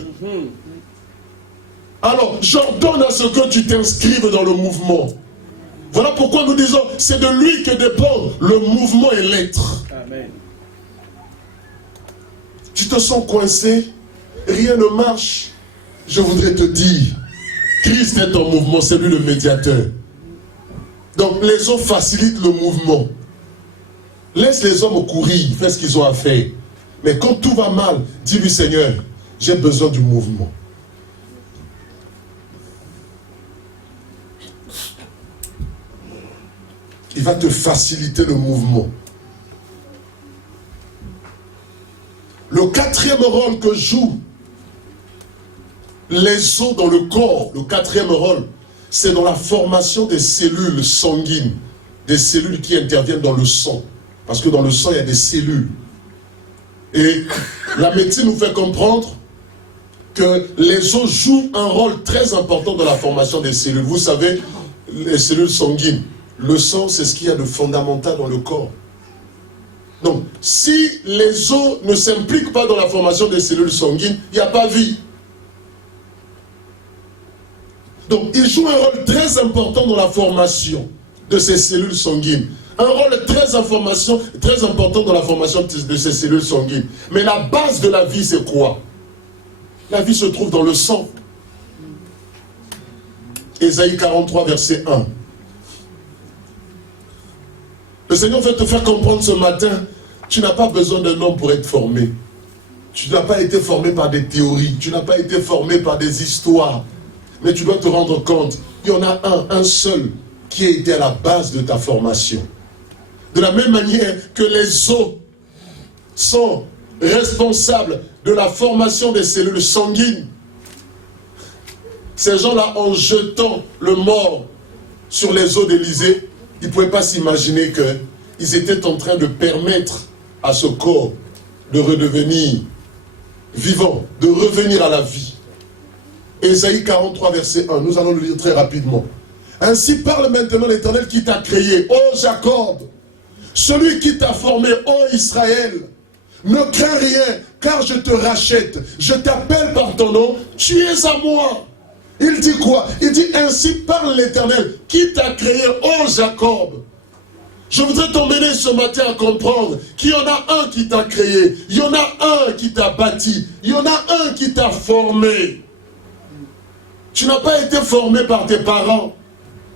Alors, j'ordonne à ce que tu t'inscrives dans le mouvement. Voilà pourquoi nous disons, c'est de lui que dépend le mouvement et l'être. Amen. Tu te sens coincé, rien ne marche. Je voudrais te dire, Christ est en mouvement, c'est lui le médiateur. Donc les eaux facilitent le mouvement. Laisse les hommes courir, fais ce qu'ils ont à faire. Mais quand tout va mal, dis-lui, Seigneur, j'ai besoin du mouvement. Il va te faciliter le mouvement. Le 4e rôle que jouent les os dans le corps, le 4e rôle, c'est dans la formation des cellules sanguines, des cellules qui interviennent dans le sang. Parce que dans le sang, il y a des cellules. Et la médecine nous fait comprendre que les os jouent un rôle très important dans la formation des cellules. Vous savez, les cellules sanguines, le sang, c'est ce qu'il y a de fondamental dans le corps. Donc, si les os ne s'impliquent pas dans la formation des cellules sanguines, il n'y a pas vie. Donc, ils jouent un rôle très important dans la formation de ces cellules sanguines. Un rôle très important dans la formation de ces cellules sanguines. Mais la base de la vie, c'est quoi? La vie se trouve dans le sang. Ésaïe 43, verset 1. Le Seigneur veut te faire comprendre ce matin, tu n'as pas besoin d'un homme pour être formé. Tu n'as pas été formé par des théories, tu n'as pas été formé par des histoires. Mais tu dois te rendre compte, il y en a un seul, qui a été à la base de ta formation. De la même manière que les os sont responsables de la formation des cellules sanguines, ces gens-là, en jetant le mort sur les os d'Élysée, ils ne pouvaient pas s'imaginer qu'ils étaient en train de permettre à ce corps de redevenir vivant, de revenir à la vie. Ésaïe 43, verset 1, nous allons le lire très rapidement. Ainsi parle maintenant l'Éternel qui t'a créé, ô Jacob, celui qui t'a formé, ô Israël. Ne crains rien, car je te rachète, je t'appelle par ton nom, tu es à moi. Il dit quoi? Il dit, ainsi parle l'Éternel qui t'a créé, ô Jacob. Je voudrais t'emmener ce matin à comprendre qu'il y en a un qui t'a créé, il y en a un qui t'a bâti, il y en a un qui t'a formé. Tu n'as pas été formé par tes parents,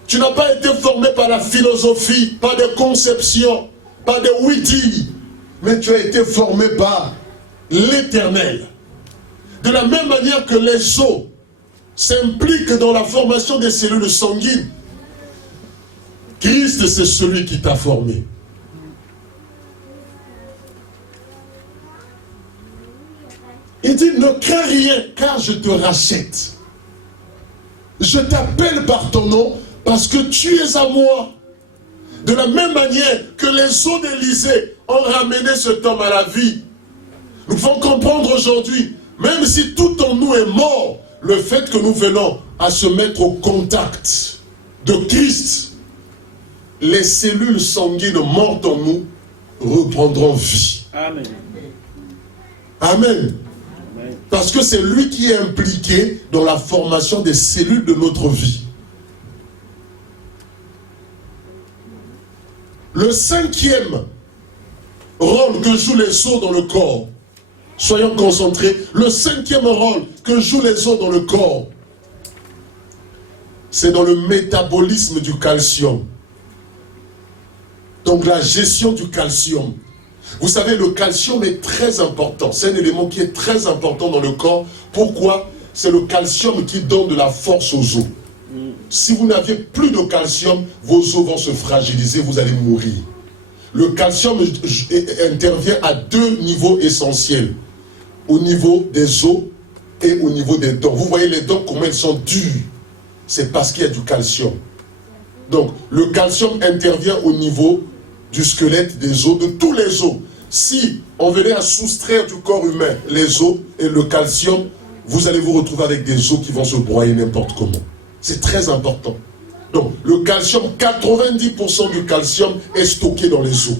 tu n'as pas été formé par la philosophie, par des conceptions, par des oui-dire, mais tu as été formé par l'Éternel. De la même manière que les os s'impliquent dans la formation des cellules sanguines, Christ, c'est celui qui t'a formé. Il dit, ne crains rien, car je te rachète. Je t'appelle par ton nom, parce que tu es à moi. De la même manière que les os d'Élysée ont ramené cet homme à la vie, nous devons comprendre aujourd'hui, même si tout en nous est mort, le fait que nous venons à se mettre au contact de Christ, les cellules sanguines mortes en nous reprendront vie. Amen. Amen. Amen. Parce que c'est lui qui est impliqué dans la formation des cellules de notre vie. Le cinquième rôle que jouent les os dans le corps, soyons concentrés, le cinquième rôle que jouent les os dans le corps, c'est dans le métabolisme du calcium. Donc la gestion du calcium. Vous savez, le calcium est très important. C'est un élément qui est très important dans le corps. Pourquoi? C'est le calcium qui donne de la force aux os. Si vous n'aviez plus de calcium, vos os vont se fragiliser, vous allez mourir. Le calcium intervient à deux niveaux essentiels. Au niveau des os et au niveau des dents. Vous voyez les dents, comment elles sont dures. C'est parce qu'il y a du calcium. Donc, le calcium intervient au niveau du squelette, des os, de tous les os. Si on venait à soustraire du corps humain les os et le calcium, vous allez vous retrouver avec des os qui vont se broyer n'importe comment. C'est très important. Donc, le calcium, 90% du calcium est stocké dans les os.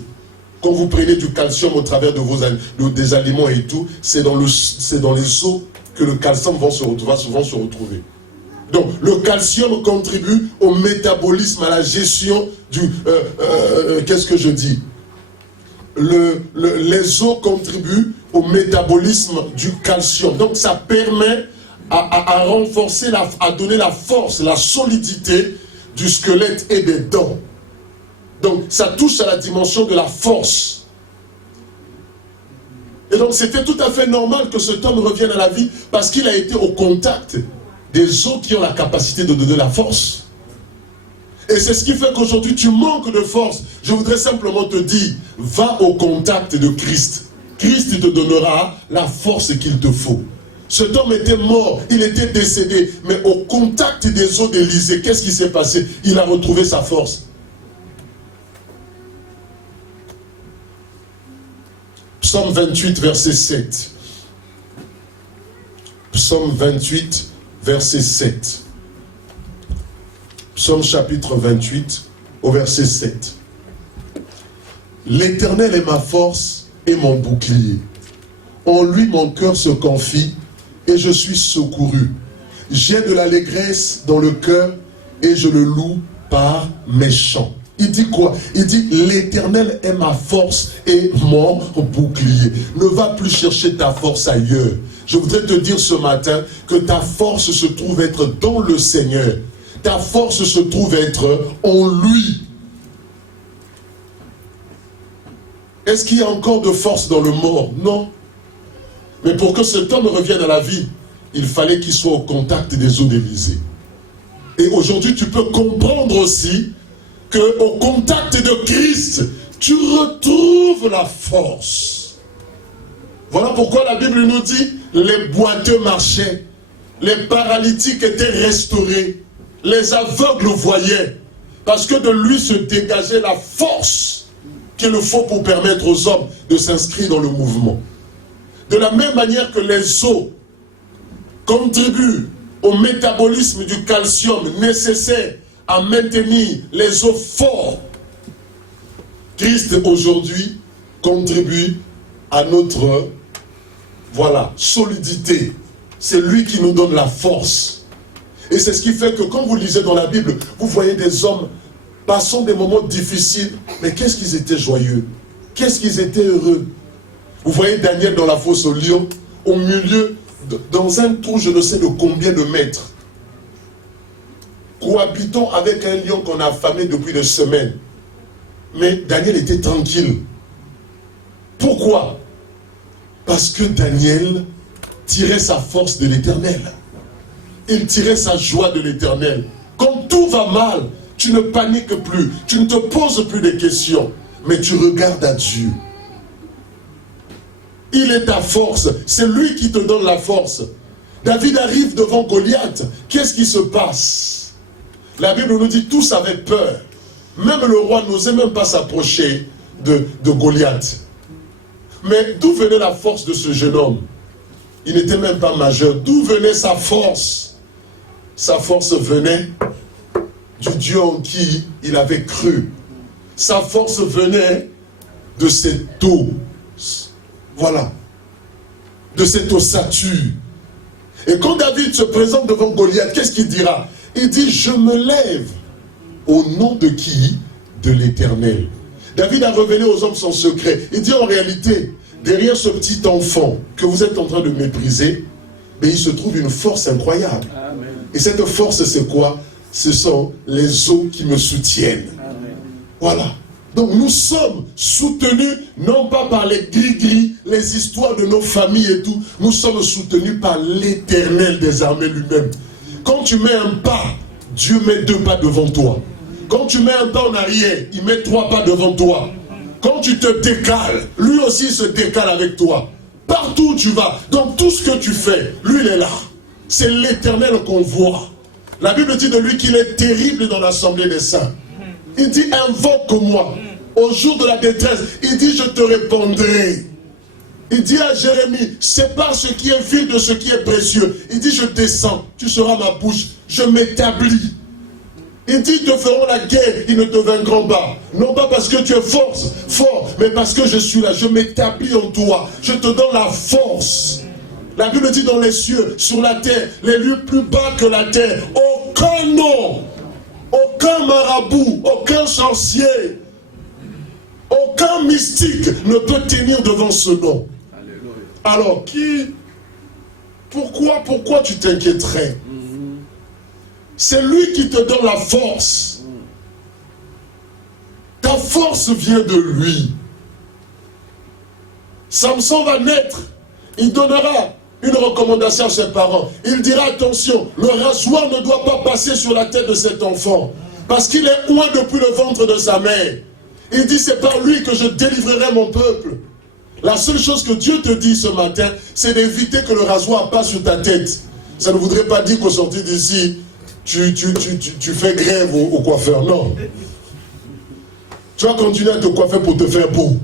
Quand vous prenez du calcium au travers de des aliments et tout, c'est dans les os que le calcium va souvent se retrouver. Donc, le calcium contribue au métabolisme, à la gestion du... qu'est-ce que je dis? Les os contribuent au métabolisme du calcium. Donc, ça permet à renforcer, à donner la force, la solidité du squelette et des dents. Donc, ça touche à la dimension de la force. Et donc, c'était tout à fait normal que cet homme revienne à la vie parce qu'il a été au contact des os qui ont la capacité de donner la force. Et c'est ce qui fait qu'aujourd'hui, tu manques de force. Je voudrais simplement te dire, va au contact de Christ. Christ te donnera la force qu'il te faut. Cet homme était mort, il était décédé, mais au contact des os d'Élisée, qu'est-ce qui s'est passé? Il a retrouvé sa force. Psaume 28, verset 7. Psaume 28, verset 7. Psaume chapitre 28, au verset 7. L'Éternel est ma force et mon bouclier. En lui mon cœur se confie et je suis secouru. J'ai de l'allégresse dans le cœur et je le loue par mes chants. Il dit quoi? Il dit l'Éternel est ma force et mon bouclier. Ne va plus chercher ta force ailleurs. Je voudrais te dire ce matin que ta force se trouve être dans le Seigneur. Ta force se trouve être en lui. Est-ce qu'il y a encore de force dans le mort? Non. Mais pour que cet homme revienne à la vie, il fallait qu'il soit au contact des os d'Élisée. Et aujourd'hui, tu peux comprendre aussi qu'au contact de Christ, tu retrouves la force. Voilà pourquoi la Bible nous dit, les boiteux marchaient, les paralytiques étaient restaurés, les aveugles voyaient, parce que de lui se dégageait la force qu'il faut pour permettre aux hommes de s'inscrire dans le mouvement. De la même manière que les os contribuent au métabolisme du calcium nécessaire à maintenir les os forts, Christ aujourd'hui contribue à notre solidité. C'est lui qui nous donne la force. Et c'est ce qui fait que quand vous lisez dans la Bible, vous voyez des hommes passant des moments difficiles, mais qu'est-ce qu'ils étaient joyeux, qu'est-ce qu'ils étaient heureux. Vous voyez Daniel dans la fosse au lion, au milieu, dans un trou je ne sais de combien de mètres, cohabitant avec un lion qu'on a affamé depuis des semaines. Mais Daniel était tranquille. Pourquoi? Parce que Daniel tirait sa force de l'Éternel. Il tirait sa joie de l'Éternel. Quand tout va mal, tu ne paniques plus, tu ne te poses plus de questions, mais tu regardes à Dieu. Il est ta force, c'est lui qui te donne la force. David arrive devant Goliath, qu'est-ce qui se passe? La Bible nous dit tous avaient peur. Même le roi n'osait même pas s'approcher de Goliath. Mais d'où venait la force de ce jeune homme? Il n'était même pas majeur. D'où venait sa force? Sa force venait du Dieu en qui il avait cru. sa force venait de cette eau. Voilà. De cette ossature. Et quand David se présente devant Goliath, qu'est-ce qu'il dira? Il dit, je me lève au nom de qui? De l'Éternel. David a révélé aux hommes son secret. Il dit en réalité, derrière ce petit enfant que vous êtes en train de mépriser, mais il se trouve une force incroyable. Amen. Et cette force, c'est quoi? Ce sont les eaux qui me soutiennent. Amen. Voilà. Donc nous sommes soutenus, non pas par les gris-gris, les histoires de nos familles et tout. Nous sommes soutenus par l'Éternel des armées lui-même. Quand tu mets un pas, Dieu met 2 pas devant toi. Quand tu mets un pas en arrière, il met 3 pas devant toi. Quand tu te décales, lui aussi se décale avec toi. Partout où tu vas, dans tout ce que tu fais, lui il est là. C'est l'Éternel qu'on voit. La Bible dit de lui qu'il est terrible dans l'assemblée des saints. Il dit, invoque-moi. Au jour de la détresse, il dit, je te répondrai. Il dit à Jérémie, sépare ce qui est vil de ce qui est précieux. Il dit, je descends, tu seras ma bouche, je m'établis. Il dit, ils te feront la guerre, ils ne te vaincront pas. Non pas parce que tu es fort, mais parce que je suis là, je m'établis en toi. Je te donne la force. La Bible dit dans les cieux, sur la terre, les lieux plus bas que la terre, aucun nom, aucun marabout, aucun sorcier, aucun mystique ne peut tenir devant ce nom. Alléluia. Alors, pourquoi tu t'inquiéterais? C'est lui qui te donne la force. Ta force vient de lui. Samson va naître. Il donnera une recommandation à ses parents. Il dira, attention, le rasoir ne doit pas passer sur la tête de cet enfant. Parce qu'il est loin depuis le ventre de sa mère. Il dit, c'est par lui que je délivrerai mon peuple. La seule chose que Dieu te dit ce matin, c'est d'éviter que le rasoir passe sur ta tête. Ça ne voudrait pas dire qu'au sortir d'ici, tu fais grève au coiffeur. Non. Tu vas continuer à te coiffer pour te faire beau.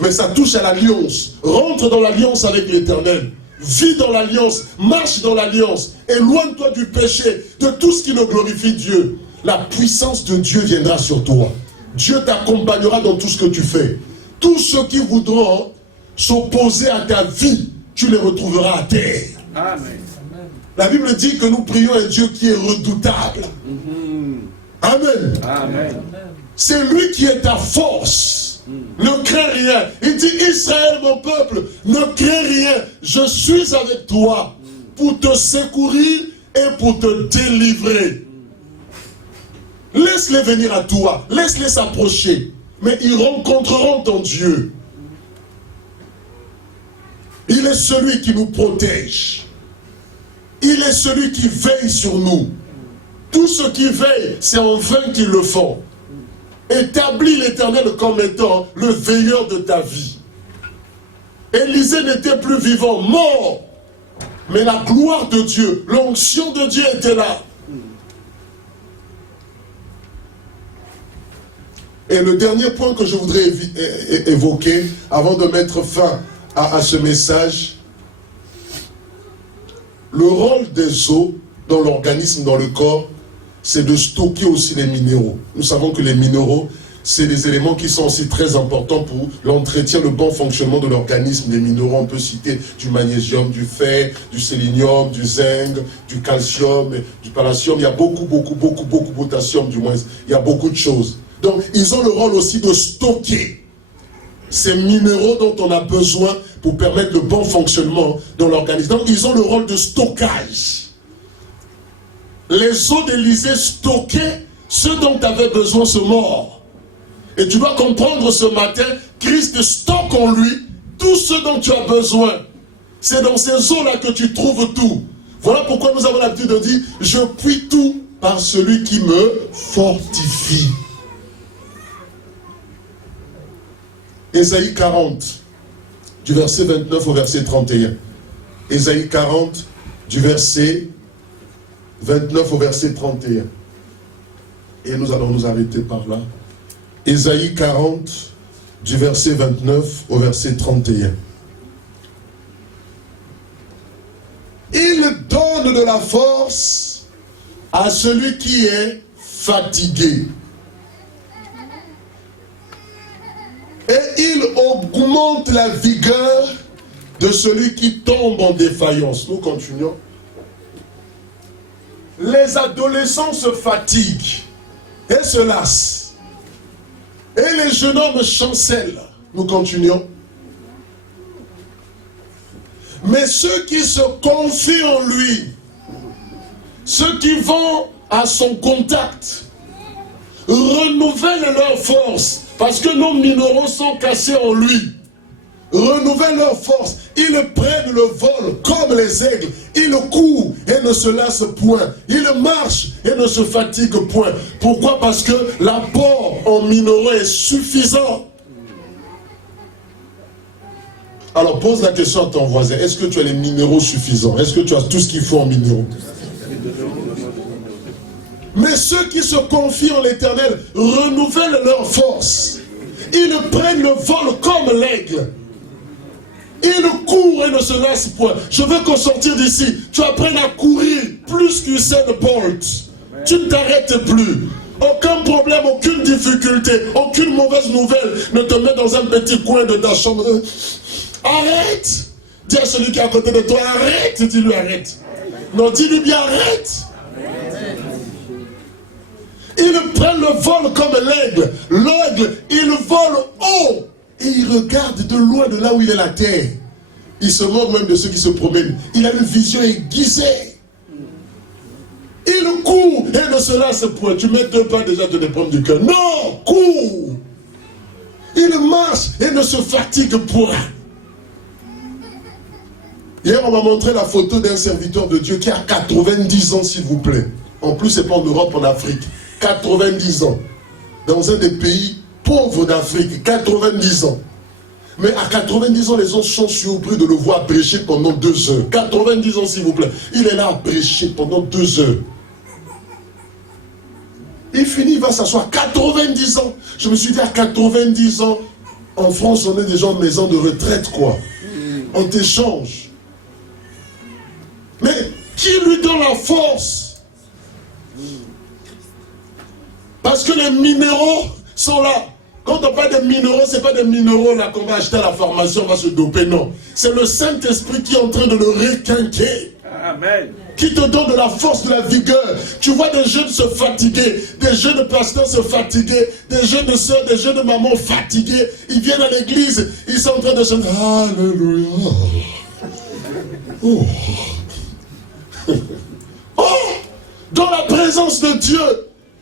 Mais ça touche à l'alliance. Rentre dans l'alliance avec l'Éternel. Vis dans l'alliance. Marche dans l'alliance. Éloigne-toi du péché, de tout ce qui ne glorifie Dieu. La puissance de Dieu viendra sur toi. Dieu t'accompagnera dans tout ce que tu fais. Tous ceux qui voudront s'opposer à ta vie, tu les retrouveras à terre. Amen. La Bible dit que nous prions un Dieu qui est redoutable. Amen. Amen. C'est lui qui est ta force. Ne crains rien. Il dit, Israël, mon peuple, ne crains rien. Je suis avec toi pour te secourir et pour te délivrer. Laisse-les venir à toi. Laisse-les s'approcher. Mais ils rencontreront ton Dieu. Il est celui qui nous protège. Il est celui qui veille sur nous. Tous ceux qui veillent, c'est en vain qu'ils le font. Établis l'Éternel comme étant le veilleur de ta vie. Élisée n'était plus vivant, mort. Mais la gloire de Dieu, l'onction de Dieu était là. Et le dernier point que je voudrais évoquer, avant de mettre fin à ce message, le rôle des os dans l'organisme, dans le corps, c'est de stocker aussi les minéraux. Nous savons que les minéraux, c'est des éléments qui sont aussi très importants pour l'entretien, le bon fonctionnement de l'organisme. Les minéraux, on peut citer du magnésium, du fer, du sélénium, du zinc, du calcium, du palladium. Il y a beaucoup de potassium du moins. Il y a beaucoup de choses. Donc, ils ont le rôle aussi de stocker ces minéraux dont on a besoin pour permettre le bon fonctionnement dans l'organisme. Donc, ils ont le rôle de stockage. Les os d'Élysée stockaient ce dont tu avais besoin, ce mort. Et tu dois comprendre ce matin, Christ stocke en lui tout ce dont tu as besoin. C'est dans ces eaux-là que tu trouves tout. Voilà pourquoi nous avons l'habitude de dire, je puis tout par celui qui me fortifie. Ésaïe 40, du verset 29 au verset 31. Ésaïe 40, du verset 29 au verset 31. Et nous allons nous arrêter par là. Ésaïe 40, du verset 29 au verset 31. Il donne de la force à celui qui est fatigué. Et il augmente la vigueur de celui qui tombe en défaillance. Nous continuons. Les adolescents se fatiguent et se lassent. Et les jeunes hommes chancellent. Nous continuons. Mais ceux qui se confient en lui, ceux qui vont à son contact, renouvellent leur force, parce que nos minéraux sont cassés en lui. Renouvellent leur force, ils prennent le vol comme les aigles, ils courent et ne se lassent point, ils marchent et ne se fatiguent point. Pourquoi? Parce que l'apport en minéraux est suffisant. Alors pose la question à ton voisin, est-ce que tu as les minéraux suffisants? Est-ce que tu as tout ce qu'il faut en minéraux? Mais ceux qui se confient en l'Éternel renouvellent leur force. Ils prennent le vol comme l'aigle. Ils courent et ne se lassent point. Je veux qu'au sortir d'ici, tu apprennes à courir plus qu'Usain Bolt. Tu ne t'arrêtes plus. Aucun problème, aucune difficulté, aucune mauvaise nouvelle ne te met dans un petit coin de ta chambre. Arrête. Dis à celui qui est à côté de toi, arrête. Dis-lui arrête. Non, dis-lui bien arrête. Ils prennent le vol comme l'aigle. L'aigle, il vole haut. Et il regarde de loin de là où il est la terre. Il se moque même de ceux qui se promènent. Il a une vision aiguisée. Il court et ne se lasse point. Tu mets 2 pas déjà te déprendre du cœur. Non, cours. Il marche et ne se fatigue point. Hier, on m'a montré la photo d'un serviteur de Dieu qui a 90 ans, s'il vous plaît. En plus, c'est pas en Europe, en Afrique. 90 ans. Dans un des pays pauvres d'Afrique. 90 ans. Mais à 90 ans, les gens sont surpris de le voir prêcher pendant 2 heures. 90 ans, s'il vous plaît. Il est là à prêcher pendant 2 heures. Il finit, il va s'asseoir. 90 ans. Je me suis dit, à 90 ans, en France, on est des gens de maison de retraite, quoi. On t'échange. Mais qui lui donne la force? Parce que les minéraux sont là. Quand on parle de minéraux, ce n'est pas des minéraux là qu'on va acheter à la pharmacie, on va se doper, non. C'est le Saint-Esprit qui est en train de le requinquer. Amen. Qui te donne de la force, de la vigueur. Tu vois des jeunes se fatiguer, des jeunes pasteurs se fatiguer, des jeunes sœurs, des jeunes mamans fatigués. Ils viennent à l'église, ils sont en train de chanter Alléluia. Oh. Oh, dans la présence de Dieu,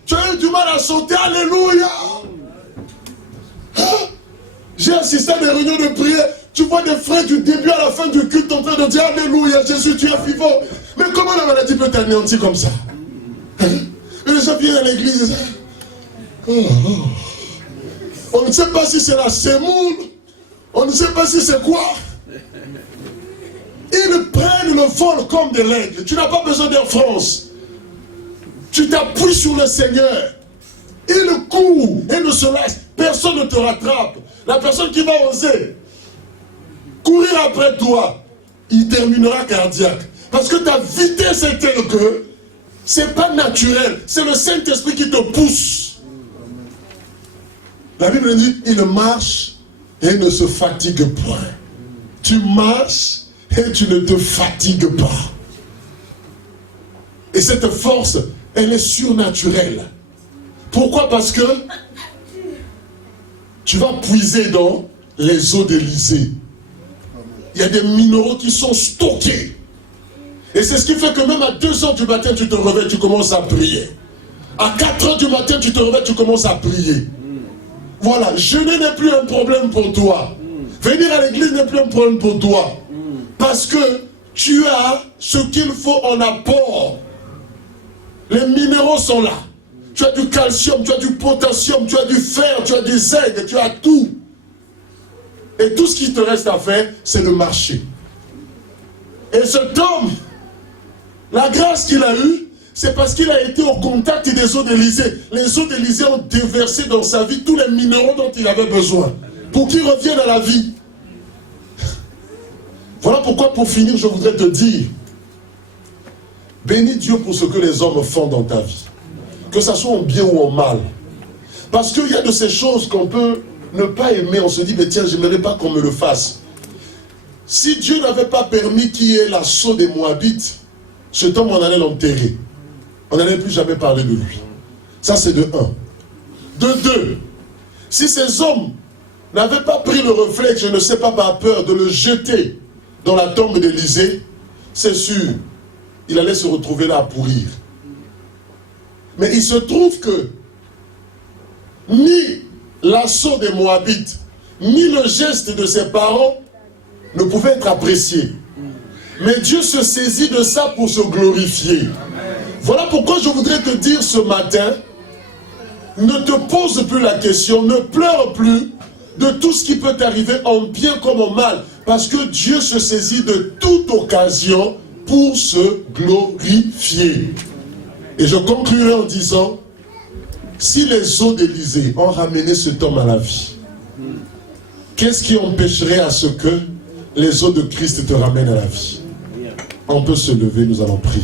tu as eu du mal à chanter Alléluia. J'ai assisté à des réunions de prière. Tu vois des frères du début à la fin du culte en train de dire Alléluia, Jésus, tu es vivant. Mais comment la maladie peut t'anéantir comme ça? Et les gens viennent à l'église. On ne sait pas si c'est la sémoule. On ne sait pas si c'est quoi. Ils prennent le vol comme de l'aigle. Tu n'as pas besoin d'Air France. Tu t'appuies sur le Seigneur. Il court et ne se lasse. Personne ne te rattrape. La personne qui va oser courir après toi, il terminera cardiaque. Parce que ta vitesse est telle que c'est pas naturel. C'est le Saint-Esprit qui te pousse. La Bible dit, il marche et ne se fatigue point. Tu marches et tu ne te fatigues pas. Et cette force, elle est surnaturelle. Pourquoi? Parce que tu vas puiser dans les eaux d'Élysée. Il y a des minéraux qui sont stockés. Et c'est ce qui fait que même à 2 heures du matin, tu te réveilles, tu commences à prier. À 4 heures du matin, tu te réveilles, tu commences à prier. Voilà, jeûner n'est plus un problème pour toi. Venir à l'église n'est plus un problème pour toi. Parce que tu as ce qu'il faut en apport. Les minéraux sont là. Tu as du calcium, tu as du potassium, tu as du fer, tu as du zinc, tu as tout. Et tout ce qui te reste à faire, c'est de marcher. Et cet homme, la grâce qu'il a eue, c'est parce qu'il a été au contact des eaux d'Élysée. Les eaux d'Élysée ont déversé dans sa vie tous les minéraux dont il avait besoin, pour qu'il revienne à la vie. Voilà pourquoi, pour finir, je voudrais te dire, bénis Dieu pour ce que les hommes font dans ta vie. Que ça soit en bien ou en mal. Parce qu'il y a de ces choses qu'on peut ne pas aimer, on se dit, mais tiens, j'aimerais pas qu'on me le fasse. Si Dieu n'avait pas permis qu'il y ait l'assaut des Moabites, cet homme, on allait l'enterrer. On n'allait plus jamais parler de lui. Ça, c'est de 1. De 2, si ces hommes n'avaient pas pris le réflexe, je ne sais pas, par peur, de le jeter dans la tombe d'Élysée, c'est sûr, il allait se retrouver là à pourrir. Mais il se trouve que ni l'assaut des Moabites, ni le geste de ses parents ne pouvaient être appréciés. Mais Dieu se saisit de ça pour se glorifier. Voilà pourquoi je voudrais te dire ce matin, ne te pose plus la question, ne pleure plus de tout ce qui peut t'arriver en bien comme en mal. Parce que Dieu se saisit de toute occasion pour se glorifier. Et je conclurai en disant, si les eaux d'Élysée ont ramené cet homme à la vie, qu'est-ce qui empêcherait à ce que les eaux de Christ te ramènent à la vie? On peut se lever, nous allons prier.